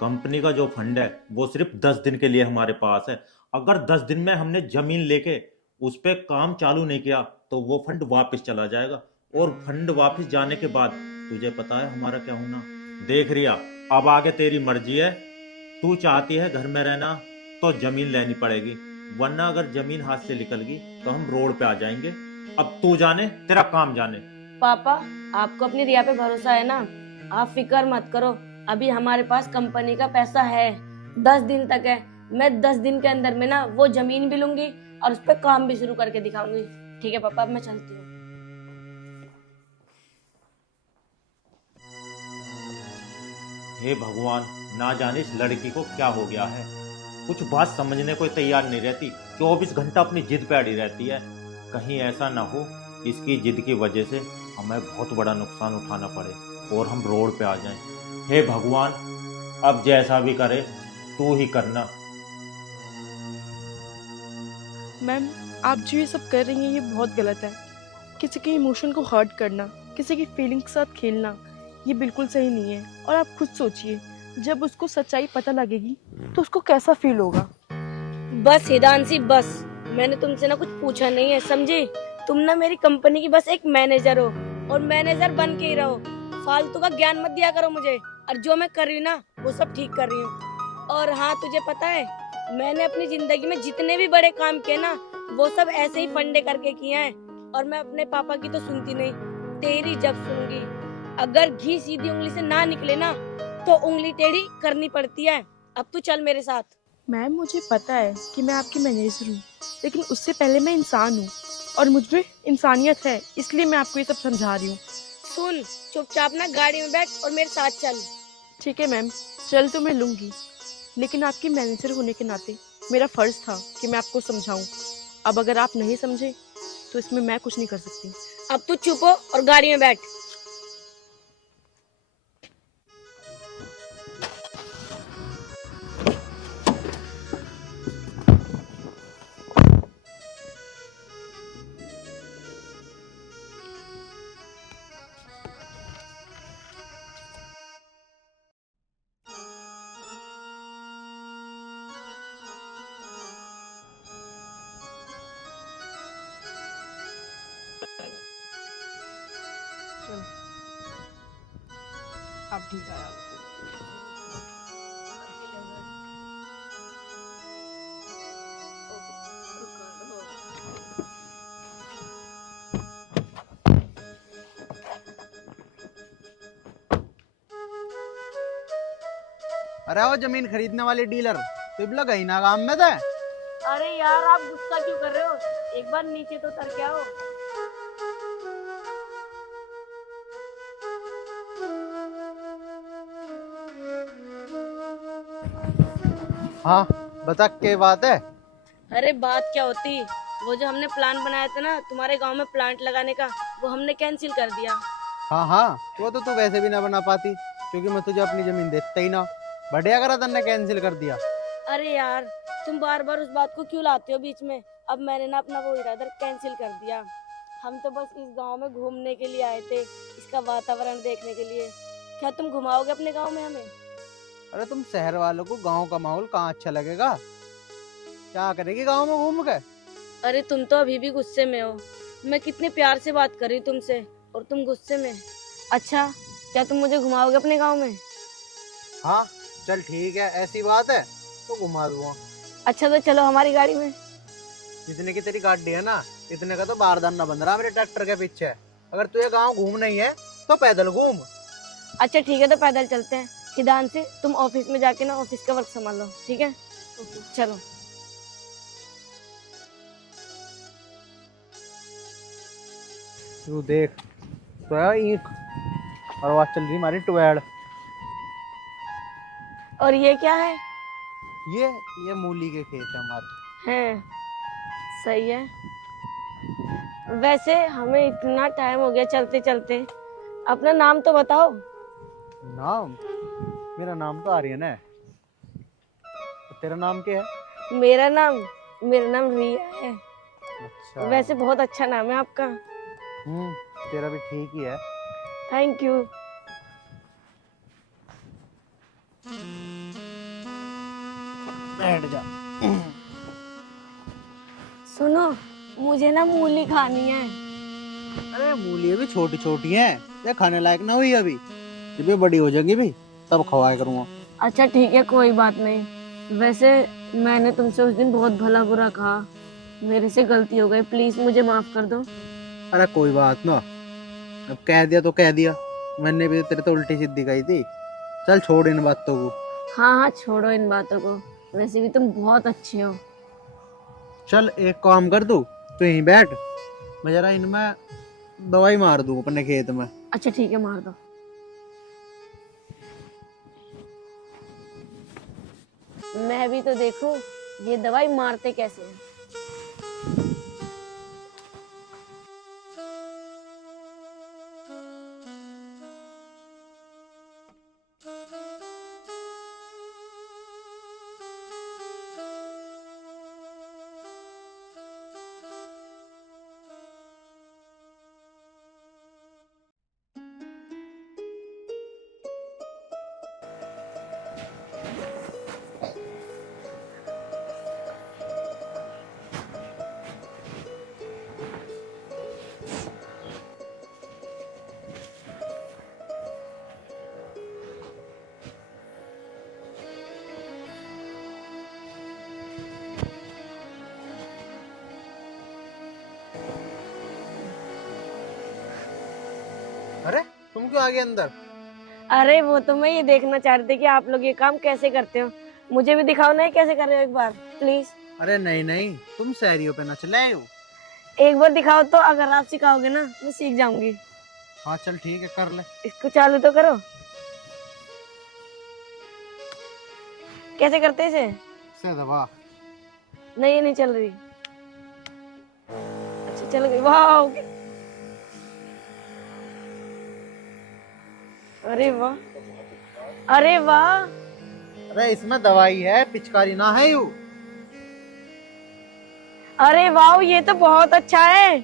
कंपनी का जो फंड है वो सिर्फ 10 दिन के लिए हमारे पास है। अगर 10 दिन में हमने जमीन लेके उस पे काम चालू नहीं किया तो वो फंड वापस चला जाएगा, और फंड वापस जाने के बाद तुझे पता है हमारा क्या होना। देख रिया, अब आगे तेरी मर्जी है। तू चाहती है घर में रहना तो जमीन लेनी पड़ेगी, वरना अगर जमीन हाथ से निकल गई तो हम रोड पे आ जाएंगे। अब तू जाने, तेरा काम जाने। पापा आपको अपनी रिया पे भरोसा है ना, आप फिक्र मत करो। अभी हमारे पास कंपनी का पैसा है, 10 दिन तक है। मैं 10 दिन के अंदर में ना वो जमीन भी लूंगी और उस पर काम भी शुरू करके दिखाऊंगी। ठीक है पापा, अब मैं चलती हूँ। हे भगवान, ना जाने इस लड़की को क्या हो गया है, कुछ बात समझने को तैयार नहीं रहती, 24 घंटा अपनी जिद पे अड़ी रहती है। कहीं ऐसा ना हो इसकी जिद की वजह से हमें बहुत बड़ा नुकसान उठाना पड़े और हम रोड पे आ जाएं। हे भगवान, अब जैसा भी करे तू ही करना। मैम, आप जो ये सब कर रही हैं ये बहुत गलत है। किसी के इमोशन को हर्ट करना, किसी की फीलिंग के साथ खेलना, ये बिल्कुल सही नहीं है। और आप खुद सोचिए, जब उसको सच्चाई पता लगेगी तो उसको कैसा फील होगा। बस हिदांशी बस, मैंने तुमसे ना कुछ पूछा नहीं है, समझी? तुम ना मेरी कंपनी की बस एक मैनेजर हो, और मैनेजर बन के ही रहो। फालतू का ज्ञान मत दिया करो मुझे, और जो मैं कर रही हूँ ना वो सब ठीक कर रही हूँ। और हाँ, तुझे पता है मैंने अपनी जिंदगी में जितने भी बड़े काम किए ना वो सब ऐसे ही फंडे करके किए हैं। और मैं अपने पापा की तो सुनती नहीं, तेरी जब सुनूंगी। अगर घी सीधी उंगली से ना निकले ना तो उंगली टेढ़ी करनी पड़ती है। अब तू चल मेरे साथ। मैम, मुझे पता है कि मैं आपकी मैनेजर हूँ, लेकिन उससे पहले मैं इंसान हूँ और मुझ में इंसानियत है, इसलिए मैं आपको ये सब समझा रही हूँ। सुन, चुपचाप ना गाड़ी में बैठ और मेरे साथ चल। ठीक है मैम, चल तो मैं लूँगी, लेकिन आपकी मैनेजर होने के नाते मेरा फर्ज था कि मैं आपको समझाऊं। अब अगर आप नहीं समझे तो इसमें मैं कुछ नहीं कर सकती। अब तू चुप हो और गाड़ी में बैठ। आप ठीक है। अरे वो जमीन खरीदने वाले डीलर तिबला गई ना काम में थे। अरे यार, आप गुस्सा क्यों कर रहे हो? एक बार नीचे तो उतर के आओ। हाँ, बता क्या बात है? अरे बात क्या होती, वो जो हमने प्लान बनाया था ना तुम्हारे गांव में प्लांट लगाने का, वो हमने कैंसिल कर दिया। हाँ हाँ, वो तो तू वैसे भी ना बना पाती, क्योंकि मैं तुझे अपनी जमीन देता ही ना। बढ़िया करा तन्ने कैंसिल कर दिया। अरे यार, तुम बार बार उस बात को क्यों लाते हो बीच में? अब मैंने ना अपना वो इरादा कैंसिल कर दिया। हम तो बस इस गांव में घूमने के लिए आए थे, इसका वातावरण देखने के लिए। क्या तुम घुमाओगे अपने गांव में हमें? अरे तुम शहर वालों को गांव का माहौल कहाँ अच्छा लगेगा? क्या करेगी गांव में घूम के? अरे तुम तो अभी भी गुस्से में हो। मैं कितने प्यार से बात कर रही हूँ तुमसे और तुम गुस्से में। अच्छा, क्या तुम मुझे घुमाओगे अपने गांव में? हाँ चल ठीक है, ऐसी बात है तो घुमा दूंगा। अच्छा तो चलो हमारी गाड़ी में। जितने की तेरी गाड़ी है ना, इतने का तो बारदाना ना बन रहा मेरे ट्रैक्टर के पीछे। अगर तुझे गांव घूमना ही है तो पैदल घूम। अच्छा ठीक है, तो पैदल चलते हैं। हिदान से तुम ऑफिस में जाके ना ऑफिस का वर्क संभाल लो, ठीक है? चलो। तू देख तो यार ईख और आवाज चल रही हमारी ट्वेल्व। और ये क्या है? ये मूली के खेत है हमारे। हैं, सही है। वैसे हमें इतना टाइम हो गया चलते चलते, अपना नाम तो बताओ। नाम? मेरा नाम तो आर्यन है। तेरा नाम क्या है? मेरा नाम रिया है। अच्छा। वैसे बहुत अच्छा नाम है आपका। तेरा भी ठीक ही है। Thank you. बैठ जा। सुनो, मुझे ना मूली खानी है। अरे मूली अभी छोटी छोटी है, ये खाने लायक ना हुई अभी। जब ये बड़ी हो जाएगी भी तब खवाया करूँगा। अच्छा ठीक है, कोई बात नहीं। वैसे मैंने तुमसे उस दिन बहुत भला बुरा कहा, मेरे से गलती हो गई, प्लीज मुझे माफ कर दो। अरे कोई बात ना, अब कह दिया तो कह दिया। मैंने भी तेरे तो उल्टी सीधी कही थी। चल छोड़ इन बातों को। हाँ हाँ, छोड़ो इन बातों को। वैसे भी तुम बहुत अच्छे हो। चल एक काम कर, तू यहीं बैठ, मैं जरा इनमें दवाई मार दूं अपने खेत में। अच्छा ठीक है, मार दो। मैं भी तो देखूं ये दवाई मारते कैसे हैं। क्यों आ गए अंदर? अरे वो तो मैं ये देखना चाह रही थी कि आप लोग ये काम कैसे करते हो। मुझे भी दिखाओ ना ये कैसे कर रहे हो एक बार प्लीज। अरे नहीं नहीं, तुम शहरियों पे ना चले हो। एक बार दिखाओ तो, अगर आप सिखाओगे ना मैं सीख जाऊंगी। हाँ चल ठीक है, कर ले। इसको चालू तो करो। कैसे करते इसे? से दबा। नहीं ये नहीं चल रही। अच्छा चल गई, वाह। अरे वाह, अरे वाह। अरे इसमें दवाई है, पिचकारी ना है यू। अरे वाह, ये तो बहुत अच्छा है।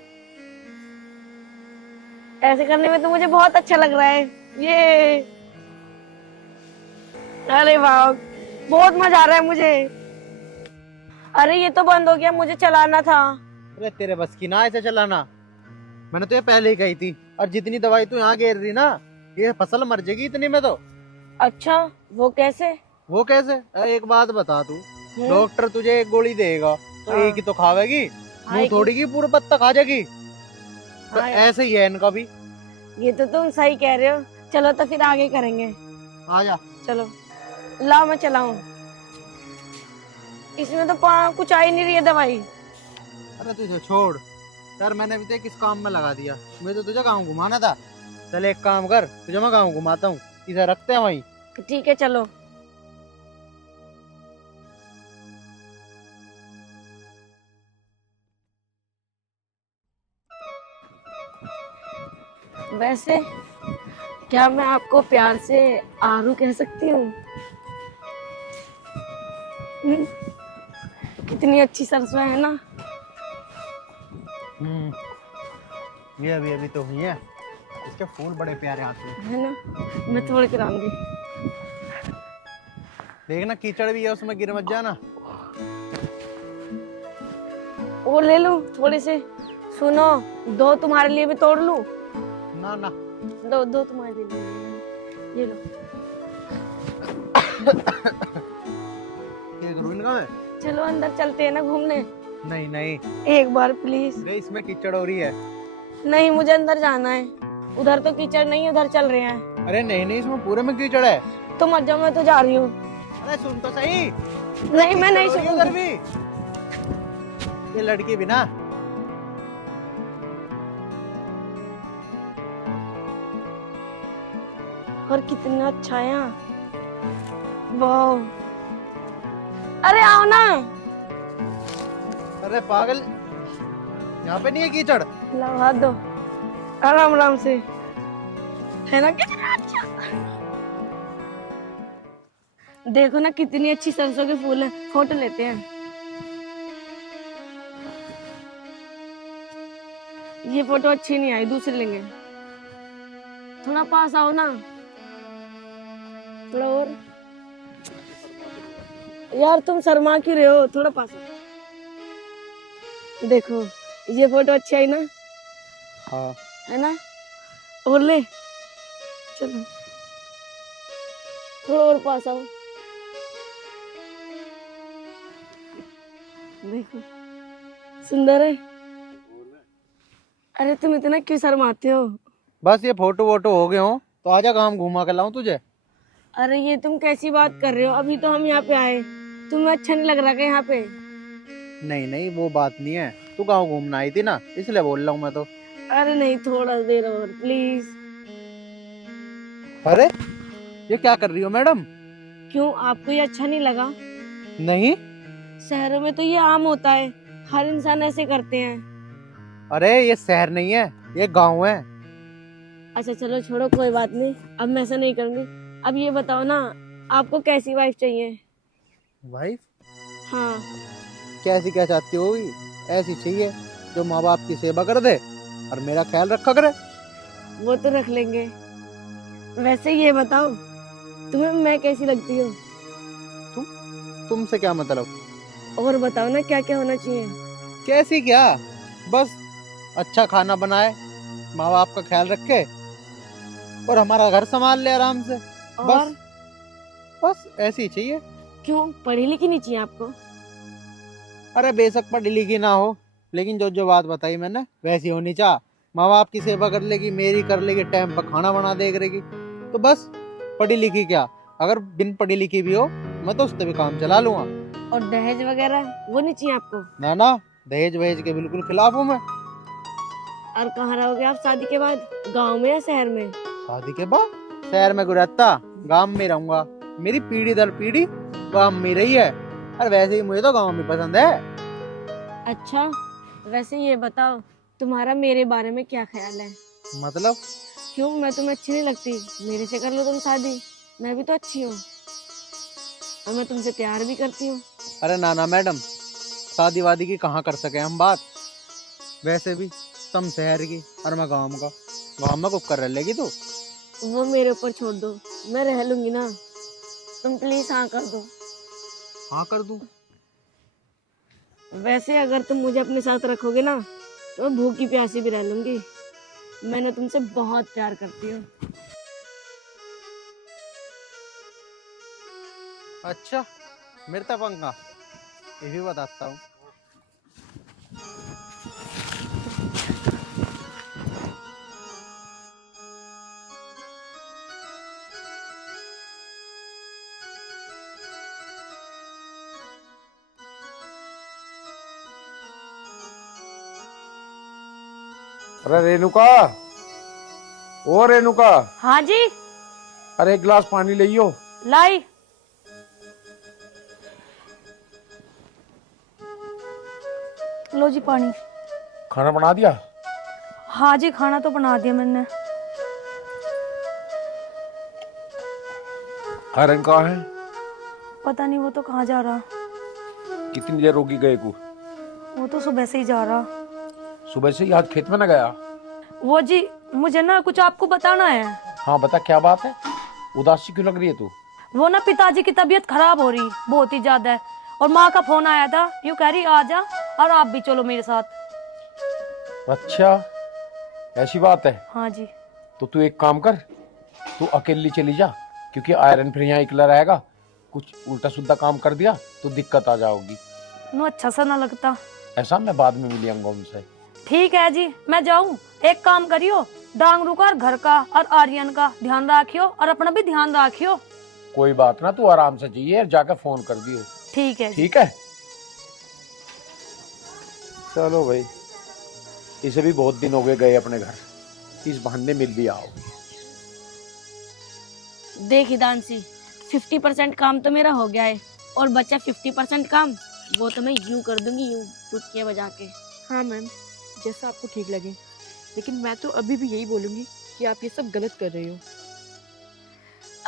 ऐसे करने में तो मुझे बहुत अच्छा लग रहा है ये। अरे वाह, बहुत मजा आ रहा है मुझे। अरे ये तो बंद हो गया, मुझे चलाना था। अरे तेरे बस की ना ऐसे चलाना, मैंने तो ये पहले ही कही थी। और जितनी दवाई तू यहाँ गिर रही ना, ये फसल मर जाएगी इतनी में तो। अच्छा वो कैसे? वो कैसे? अरे एक बात बता तू, डॉक्टर तुझे एक गोली देगा तो एक ही तो खावेगी, मुंह थोड़ी की पूरा पत्ता खा जाएगी। तो ऐसे ही है इनका भी। ये तो तुम सही कह रहे हो। चलो तो फिर आगे करेंगे। आजा चलो लाओ मैं चलाऊं। इसमें तो कुछ आ ही नहीं रही है दवाई। अरे तुझे छोड़ यार, मैंने अभी तक किस काम में लगा दिया। मुझे तो तुझे गाँव घुमाना था। चल एक काम कर, तुझे मैं गाँव घुमाता हूँ, इसे रखते हैं वहीं। ठीक है चलो। वैसे क्या मैं आपको प्यार से आरू कह सकती हूँ? कितनी अच्छी सरसों है ना। ये अभी अभी तो हुई है, इसके फूल बड़े प्यारे आते हैं है ना। मैं तोड़ कर आऊंगी। देखना कीचड़ भी है उसमें, गिर मत जाना। वो ले लूं थोड़े से। सुनो, दो तुम्हारे लिए भी तोड़ लूं? ना ना, दो तुम्हारे लिए। ये लो। क्या करूं इनका मैं? चलो अंदर चलते हैं ना घूमने। नहीं नहीं, एक बार प्लीज। इसमें कीचड़ हो रही है। नहीं मुझे अंदर जाना है। उधर तो कीचड़ नहीं, उधर चल रहे हैं। अरे नहीं नहीं, इसमें पूरे में कीचड़ है। तो मत जाओ, मैं तो जा रही हूँ। अरे सुन तो सही। नहीं मैं नहीं सुनूंगी उधर भी। ये लड़की भी ना। और कितना अच्छा है यहाँ। वाह। अरे आओ ना। अरे पागल, यहाँ पे नहीं है कीचड़। लाओ हाथ दो, आराम आराम से। है ना कितना अच्छा। देखो ना कितनी अच्छी सरसों के फूल हैं। फोटो लेते हैं। ये फोटो अच्छी नहीं आई, दूसरी लेंगे। थोड़ा पास आओ ना, थोड़ा और। यार तुम शर्मा क्यों रहे हो, थोड़ा पास आओ। देखो ये फोटो अच्छी आई ना। हाँ है ना। और ले चलो, थोड़ा और पास आओ। देखो सुंदर है। अरे तुम इतना क्यों शर्माते हो? बस ये फोटो वोटो हो गए हो तो आजा, काम घुमा कर लाऊं तुझे। अरे ये तुम कैसी बात कर रहे हो? अभी तो हम यहाँ पे आए, तुम्हें अच्छा नहीं लग रहा क्या यहाँ पे? नहीं नहीं वो बात नहीं है, तू गाँव घूमना आई थी ना, इसलिए बोल रहा हूँ मैं तो। अरे नहीं, थोड़ा देर और प्लीज। अरे ये क्या कर रही हो मैडम? क्यों, आपको ये अच्छा नहीं लगा? नहीं। शहरों में तो ये आम होता है, हर इंसान ऐसे करते हैं। अरे ये शहर नहीं है, ये गांव है। अच्छा चलो छोड़ो, कोई बात नहीं, अब मैं ऐसा नहीं करूंगी। अब ये बताओ ना, आपको कैसी वाइफ चाहिए? वाइफ? हाँ। कैसी क्या चाहती होगी? ऐसी चाहिए जो माँ बाप की सेवा कर दे और मेरा ख्याल रखा करे। वो तो रख लेंगे। वैसे ये बताओ, तुम्हें मैं कैसी लगती हूँ? तुमसे क्या मतलब? और बताओ ना क्या क्या होना चाहिए? कैसी क्या, बस अच्छा खाना बनाए, माँ बाप का ख्याल रखे और हमारा घर संभाल ले आराम से। और? बस ऐसी चाहिए। क्यों, पढ़ी लिखी नहीं चाहिए आपको? अरे बेशक पढ़ी लिखी ना हो, लेकिन जो जो बात बताई मैंने वैसी होनी चाह। माँ बाप की सेवा कर लेगी, मेरी कर लेगी, टाइम पर खाना बना दे करेगी, तो बस पढ़ी लिखी क्या, अगर बिन पढ़ी लिखी भी हो मैं तो उससे भी काम चला लूंगा। और दहेज वगैरह वो नहीं चाहिए आपको? ना ना, दहेज वहेज के बिल्कुल खिलाफ हूँ मैं। और कहाँ रहोगे आप शादी के बाद, गांव में या शहर में? शादी के बाद शहर में गुरत्ता, गांव में रहूंगा। मेरी पीढ़ी दर पीढ़ी गांव में रही है, और वैसे ही मुझे तो गांव में पसंद है। अच्छा, वैसे ये बताओ तुम्हारा मेरे बारे में क्या ख्याल है? मतलब? क्यों, मैं तुम्हें अच्छी नहीं लगती? मेरे से कर लो तुम शादी, मैं भी तो अच्छी हूँ और मैं तुमसे प्यार भी करती हूँ। अरे ना ना मैडम, शादी वादी की कहाँ कर सके हम बात। वैसे भी तुम शहर की और मैं गांव का, गांव में कुछ कर रह लेगी तो वो मेरे ऊपर छोड़ दो, मैं रह लूंगी ना। तुम प्लीज हाँ कर दो। हाँ कर दूं? वैसे अगर तुम मुझे अपने साथ रखोगे ना तो मैं भूखी प्यासी भी रह लूंगी। मैंने तुमसे बहुत प्यार करती हूँ। अच्छा, मेरे तक पंखा ये भी बताता हूँ। अरे रेणुका, ओ रेणुका, हाँ जी, अरे एक गिलास पानी लियो। लाई। लो जी पानी। खाना बना दिया? हाँ जी, खाना तो बना दिया मैंने। आर्यन कहाँ है? पता नहीं, वो तो कहाँ जा रहा। कितनी देर होगी गए को? वो तो सुबह से ही जा रहा। सुबह से ही आज खेत में न गया? वो जी, मुझे ना कुछ आपको बताना है। हाँ बता, क्या बात है? उदासी क्यों लग रही है तू? वो ना पिताजी की तबीयत खराब हो रही बहुत ही ज्यादा है, और माँ का फोन आया था, यूँ कह रही आ जा और आप भी चलो मेरे साथ। अच्छा, ऐसी बात है? हाँ जी। तो तू एक काम कर, तू अकेली चली जा, क्योंकि आयरन फिर यहाँ अकेला रहेगा, कुछ उल्टा सुल्टा काम कर दिया तो दिक्कत आ जाओगी। नो अच्छा सा ना लगता। ऐसा मैं बाद में मिलियंगा उनसे। ठीक है जी, मैं जाऊँ। एक काम करियो, डांगरू का और घर का और आर्यन का ध्यान रखियो, और अपना भी ध्यान रखियो। कोई बात ना, तू आराम से जाइए, जाकर फोन कर दियो। ठीक है। ठीक है, चलो भाई, इसे भी बहुत दिन हो गए अपने घर, इस बहाने मिल भी आओ। देख हिदांशी, 50% काम तो मेरा हो गया है, और बचा 50% काम, वो तो मैं यूं कर दूंगी, यूं चुटकियां बजा के। हाँ मैम, जैसा आपको ठीक लगे, लेकिन मैं तो अभी भी यही बोलूंगी कि आप ये सब गलत कर रही हो।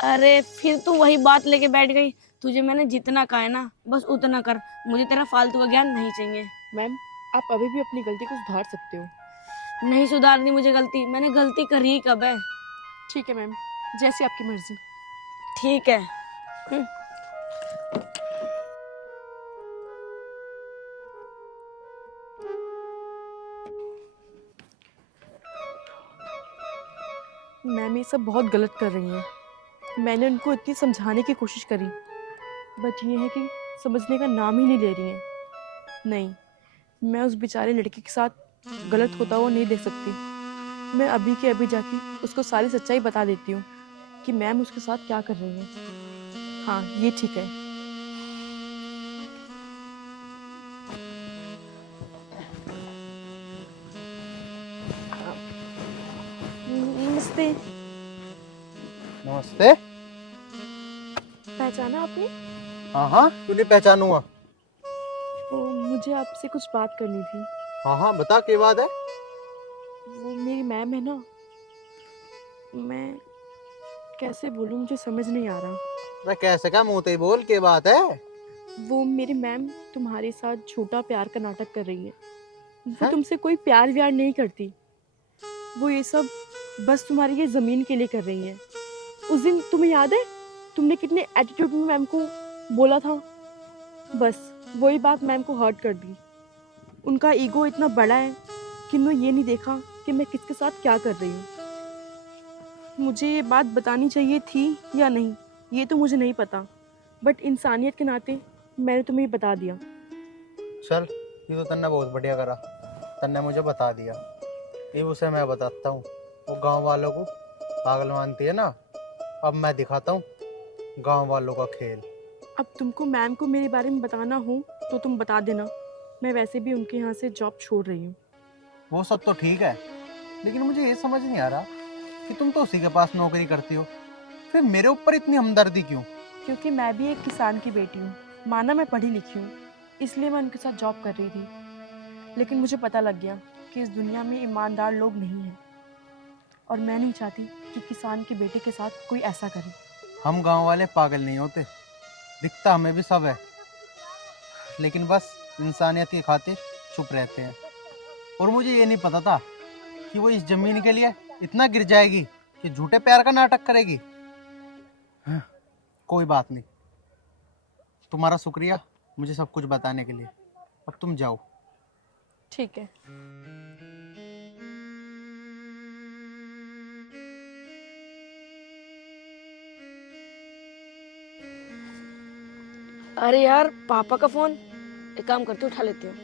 अरे फिर तू वही बात लेके बैठ गई। तुझे मैंने जितना कहा है ना, बस उतना कर, मुझे तेरा फालतू का ज्ञान नहीं चाहिए। मैम, आप अभी भी अपनी गलती को सुधार सकते हो। नहीं सुधारनी मुझे गलती, मैंने गलती करी कब है। ठीक है मैम, जैसी आपकी मर्जी। ठीक है। मैम ये सब बहुत गलत कर रही हैं। मैंने उनको इतनी समझाने की कोशिश करी, बट ये है कि समझने का नाम ही नहीं ले रही हैं। नहीं, मैं उस बेचारे लड़के के साथ गलत होता हुआ नहीं देख सकती। मैं अभी के अभी जाके उसको सारी सच्चाई बता देती हूँ कि मैम उसके साथ क्या कर रही हैं। हाँ, ये ठीक है। नमस्ते। नमस्ते। पहचाना आपने? हाँ हाँ, क्यों नहीं पहचानूंगा। वो मुझे आपसे कुछ बात करनी थी। हाँ हाँ, बता क्या बात है। वो मेरी मैम है ना, मैं कैसे बोलूँ, मुझे समझ नहीं आ रहा। मैं कैसे क्या मुंह ते बोल क्या बात है। वो मेरी मैम तुम्हारे साथ झूठा प्यार का नाटक कर रही है। वो तुमसे कोई प्यार व्यार नहीं करती। वो ये सब बस तुम्हारी ये ज़मीन के लिए कर रही है। उस दिन तुम्हें याद है, तुमने कितने एटीट्यूड में मैम को बोला था। बस वही बात मैम को हर्ट कर दी। उनका ईगो इतना बड़ा है कि उन्होंने ये नहीं देखा कि मैं किसके साथ क्या कर रही हूँ। मुझे ये बात बतानी चाहिए थी या नहीं, ये तो मुझे नहीं पता, बट इंसानियत के नाते मैंने तुम्हें ये बता दिया। चल, ये तो तन्ने बहुत बढ़िया करा, तन्ने मुझे बता दिया। ये उसे मैं बताता हूँ। वो गांव वालों को पागल मानती है ना, अब मैं दिखाता हूँ गांव वालों का खेल। अब तुमको मैम को मेरे बारे में बताना हो तो तुम बता देना। मैं वैसे भी उनके यहाँ से जॉब छोड़ रही हूँ। वो सब तो ठीक है, लेकिन मुझे ये समझ नहीं आ रहा कि तुम तो उसी के पास नौकरी करती हो, फिर मेरे ऊपर इतनी हमदर्दी क्यों? क्योंकि मैं भी एक किसान की बेटी हूँ। माना मैं पढ़ी लिखी हूँ, इसलिए मैं उनके साथ जॉब कर रही थी। लेकिन मुझे पता लग गया कि इस दुनिया में ईमानदार लोग नहीं हैं, और मैं नहीं चाहती कि किसान के बेटे के साथ कोई ऐसा करे। हम गांव वाले पागल नहीं होते, दिखता हमें भी सब है, लेकिन बस इंसानियत की खातिर चुप रहते हैं। और मुझे ये नहीं पता था कि वो इस जमीन के लिए इतना गिर जाएगी कि झूठे प्यार का नाटक करेगी। कोई बात नहीं, तुम्हारा शुक्रिया मुझे सब कुछ बताने के लिए। अब तुम जाओ। ठीक है। अरे यार, पापा का फोन। एक काम करती हूँ, उठा लेती हूँ।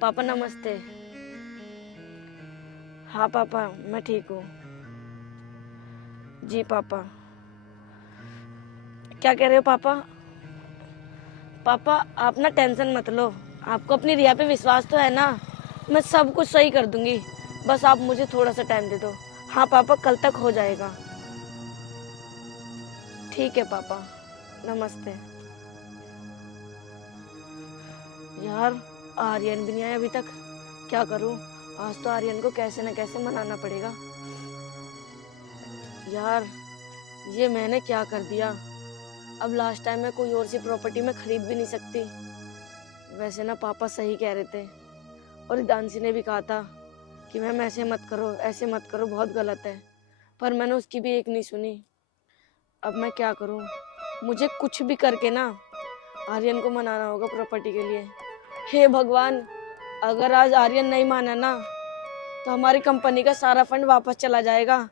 पापा नमस्ते। हाँ पापा, मैं ठीक हूँ। जी पापा। क्या कह रहे हो पापा? पापा आप ना टेंशन मत लो, आपको अपनी रिया पे विश्वास तो है ना? मैं सब कुछ सही कर दूंगी, बस आप मुझे थोड़ा सा टाइम दे दो। हाँ पापा, कल तक हो जाएगा। ठीक है पापा, नमस्ते। यार आर्यन भी नहीं आया अभी तक, क्या करूं? आज तो आर्यन को कैसे न कैसे मनाना पड़ेगा। यार ये मैंने क्या कर दिया? अब लास्ट टाइम मैं कोई और सी प्रॉपर्टी में खरीद भी नहीं सकती। वैसे ना पापा सही कह रहे थे, और दानसी ने भी कहा था कि मैम ऐसे मत करो, ऐसे मत करो, बहुत गलत है, पर मैंने उसकी भी एक नहीं सुनी। अब मैं क्या करूं? मुझे कुछ भी करके ना आर्यन को मनाना होगा प्रॉपर्टी के लिए। हे भगवान, अगर आज आर्यन नहीं माना ना तो हमारी कंपनी का सारा फंड वापस चला जाएगा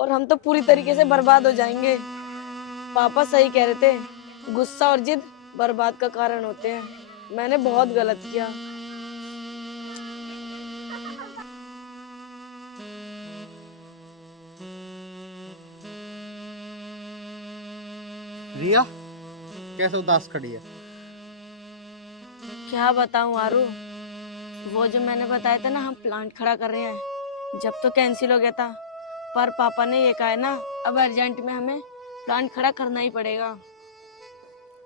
और हम तो पूरी तरीके से बर्बाद हो जाएंगे। पापा सही कह रहे थे, गुस्सा और जिद बर्बाद का कारण होते हैं। मैंने बहुत गलत किया। रिया कैसे उदास खड़ी है? क्या बताऊं आरू, वो जो मैंने बताया था ना, हम प्लांट खड़ा कर रहे हैं, जब तो कैंसिल हो गया था, पर पापा ने ये कहा है ना, अब अर्जेंट में हमें प्लांट खड़ा करना ही पड़ेगा।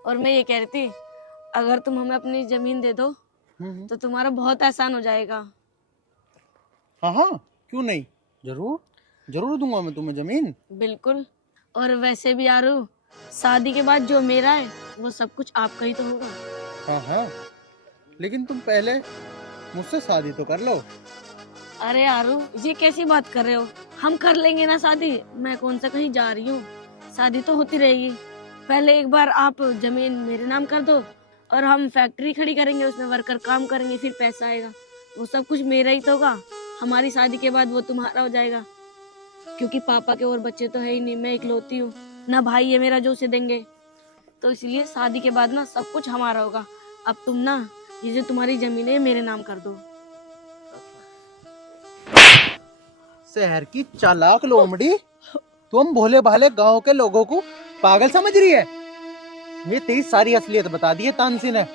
और मैं ये कह रही थी, अगर तुम हमें अपनी जमीन दे दो तो तुम्हारा बहुत आसान हो जाएगा। हाँ हाँ, क्यों नहीं, जरूर जरूर दूंगा मैं तुम्हें जमीन। बिल्कुल। और वैसे भी आरू, शादी के बाद जो मेरा है वो सब कुछ आपका ही तो होगा। हाँ हाँ, लेकिन तुम पहले मुझसे शादी तो कर लो। अरे आरू, ये कैसी बात कर रहे हो? हम कर लेंगे ना शादी, मैं कौन सा कहीं जा रही हूँ, शादी तो होती रहेगी। पहले एक बार आप जमीन मेरे नाम कर दो और हम फैक्ट्री खड़ी करेंगे, उसमें वर्कर काम करेंगे, फिर पैसा आएगा, वो सब कुछ मेरा ही तो होगा। हमारी शादी के बाद वो तुम्हारा हो जाएगा, क्योंकि पापा के और बच्चे तो है ही नहीं, मैं इकलौती हूँ ना, भाई है मेरा जो उसे देंगे। तो इसलिए शादी के बाद ना सब कुछ हमारा होगा। अब तुम ना ये जो तुम्हारी जमीन है मेरे नाम कर दो। शहर की चालाक लोमड़ी, तुम भोले भाले गांव के लोगों को पागल समझ रही है? ये तेरी सारी असलियत बता दी है तानसी ने।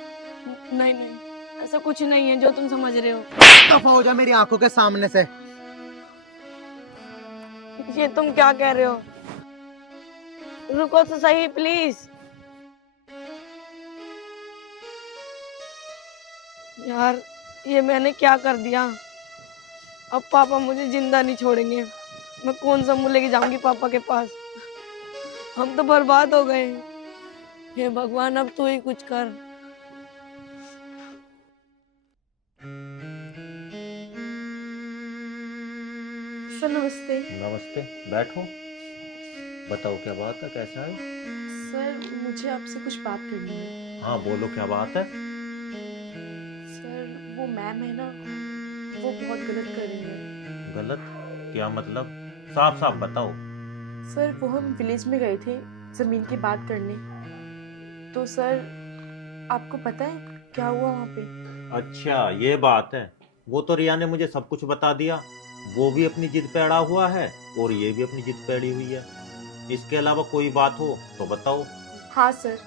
नहीं नहीं, ऐसा कुछ नहीं है जो तुम समझ रहे हो। दफा हो जा मेरी आंखों के सामने से। ये तुम क्या कह रहे हो? रुको तो सही प्लीज। यार ये मैंने क्या कर दिया? अब पापा मुझे जिंदा नहीं छोड़ेंगे, मैं कौन सा मुंह लेके जाऊंगी पापा के पास? हम तो बर्बाद हो गए। हे भगवान, अब तू ही कुछ कर। सर नमस्ते। नमस्ते, बैठो। बताओ क्या बात है, कैसे आए? सर मुझे आपसे कुछ बात करनी है। हाँ बोलो, क्या बात है? सर वो मैम है ना, वो बहुत गलत कर रही है। गलत? क्या मतलब? साफ साफ बताओ। सर वो हम विलेज में गए थे जमीन की बात करने, तो सर आपको पता है क्या हुआ वहाँ पे? अच्छा ये बात है, वो तो रिया ने मुझे सब कुछ बता दिया। वो भी अपनी जिद पे अड़ा हुआ है और ये भी अपनी जिद पे अड़ी हुई है। इसके अलावा कोई बात हो तो बताओ। हाँ सर,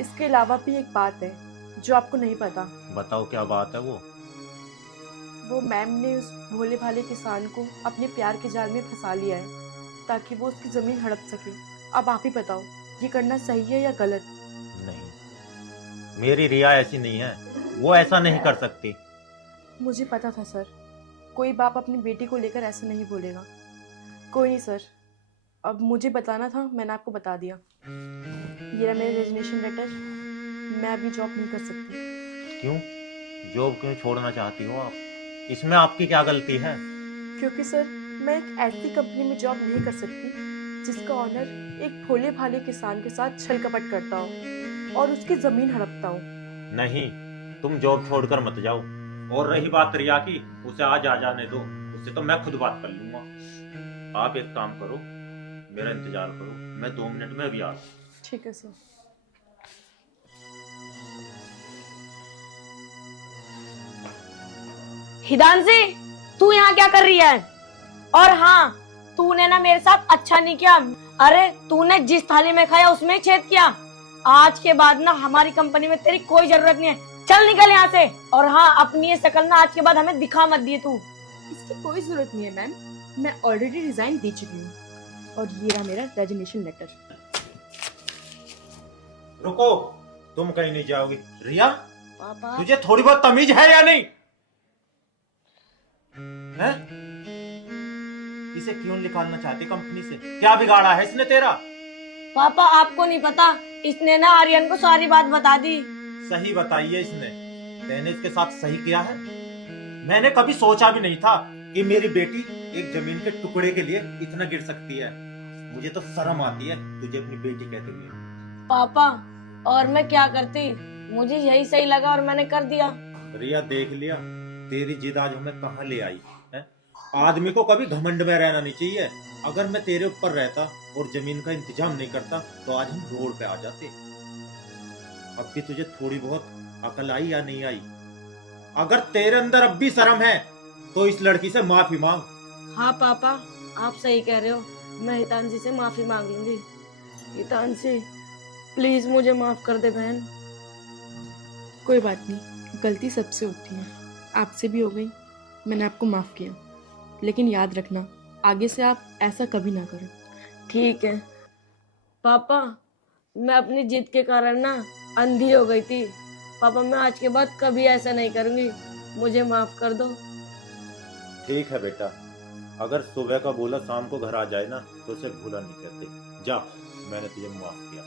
इसके अलावा भी एक बात है जो आपको नहीं पता। बताओ क्या बात है वो मैम ने उस भोले भाले किसान को अपने प्यार के जाल में फंसा लिया है ताकि वो उसकी ज़मीन हड़प सके। अब आप ही बताओ, ये करना सही है या गलत? नहीं, मेरी रिया ऐसी नहीं है, वो ऐसा नहीं कर सकती। मुझे पता था सर, कोई बाप अपनी बेटी को लेकर ऐसा नहीं बोलेगा। कोई नहीं सर, अब मुझे बताना था, मैंने आपको बता दिया। ये रहा मेरा रेजिग्नेशन लेटर। मैं अभी जॉब नहीं कर सकती। क्यों? जॉब क्यों छोड़ना चाहती हो आप? इसमें आपकी क्या गलती है? क्योंकि सर, मैं एक ऐसी कंपनी में जॉब नहीं कर सकती जिसका ऑनर एक भोले भाले किसान के साथ छल कपट करता हो और उसकी जमीन हड़पता हो। नहीं, तुम जॉब छोड़कर मत जाओ। और रही बात रिया की, उसे आज आ जाने दो, उससे तो मैं खुद बात कर लूंगा। आप एक काम करो, मेरा इंतजार करो, मैं 2 मिनट में अभी आ रहा हूं। ठीक है सर। हिदांशी, तू यहाँ क्या कर रही है? और हाँ, तूने ना मेरे साथ अच्छा नहीं किया। अरे तूने जिस थाली में खाया उसमें छेद किया। आज के बाद ना हमारी कंपनी में तेरी कोई जरूरत नहीं है। चल निकल यहाँ से। और हाँ, अपनी ये शक्ल ना आज के बाद हमें दिखा मत दिए तू। इसकी कोई जरूरत नहीं है मैम, मैं ऑलरेडी रिजाइन दे चुकी हूँ। और ये रहा मेरा रेजिग्नेशन लेटर। रुको, तुम कहीं नहीं जाओगी। रिया, पापा, तुझे थोड़ी बहुत तमीज है या नहीं? है? इसे क्यों निकालना चाहती कंपनी से? क्या बिगाड़ा है इसने तेरा? पापा आपको नहीं पता, इसने ना आर्यन को सारी बात बता दी। सही बताई है इसने। मैंने इसके साथ सही किया है। मैंने कभी सोचा भी नहीं था कि मेरी बेटी एक जमीन के टुकड़े के लिए इतना गिर सकती है। मुझे तो शर्म आती है तुझे अपनी बेटी कहते हुए। पापा, और मैं क्या करती, मुझे यही सही लगा और मैंने कर दिया। रिया, देख लिया तेरी जिद आज हमें कहाँ ले आई है। आदमी को कभी घमंड में रहना नहीं चाहिए। अगर मैं तेरे ऊपर रहता और जमीन का इंतजाम नहीं करता तो आज हम रोड पे आ जाते। अब भी तुझे थोड़ी बहुत अकल आई या नहीं आई? अगर तेरे अंदर अब भी शर्म है तो इस लड़की से माफी मांग। हाँ पापा, आप सही कह रहे हो, मैं हितांशी से माफी मांग लूंगी। हितांशी, प्लीज मुझे माफ कर दे बहन। कोई बात नहीं, गलती सबसे होती है, आपसे भी हो गई, मैंने आपको माफ किया। लेकिन याद रखना, आगे से आप ऐसा कभी ना करो। ठीक है पापा, मैं अपनी जिद के कारण ना अंधी हो गई थी। पापा, मैं आज के बाद कभी ऐसा नहीं करूंगी, मुझे माफ कर दो। ठीक है बेटा, अगर सुबह का बोला शाम को घर आ जाए ना तो उसे भूला नहीं कहते। जा, मैंने तुझे माफ किया।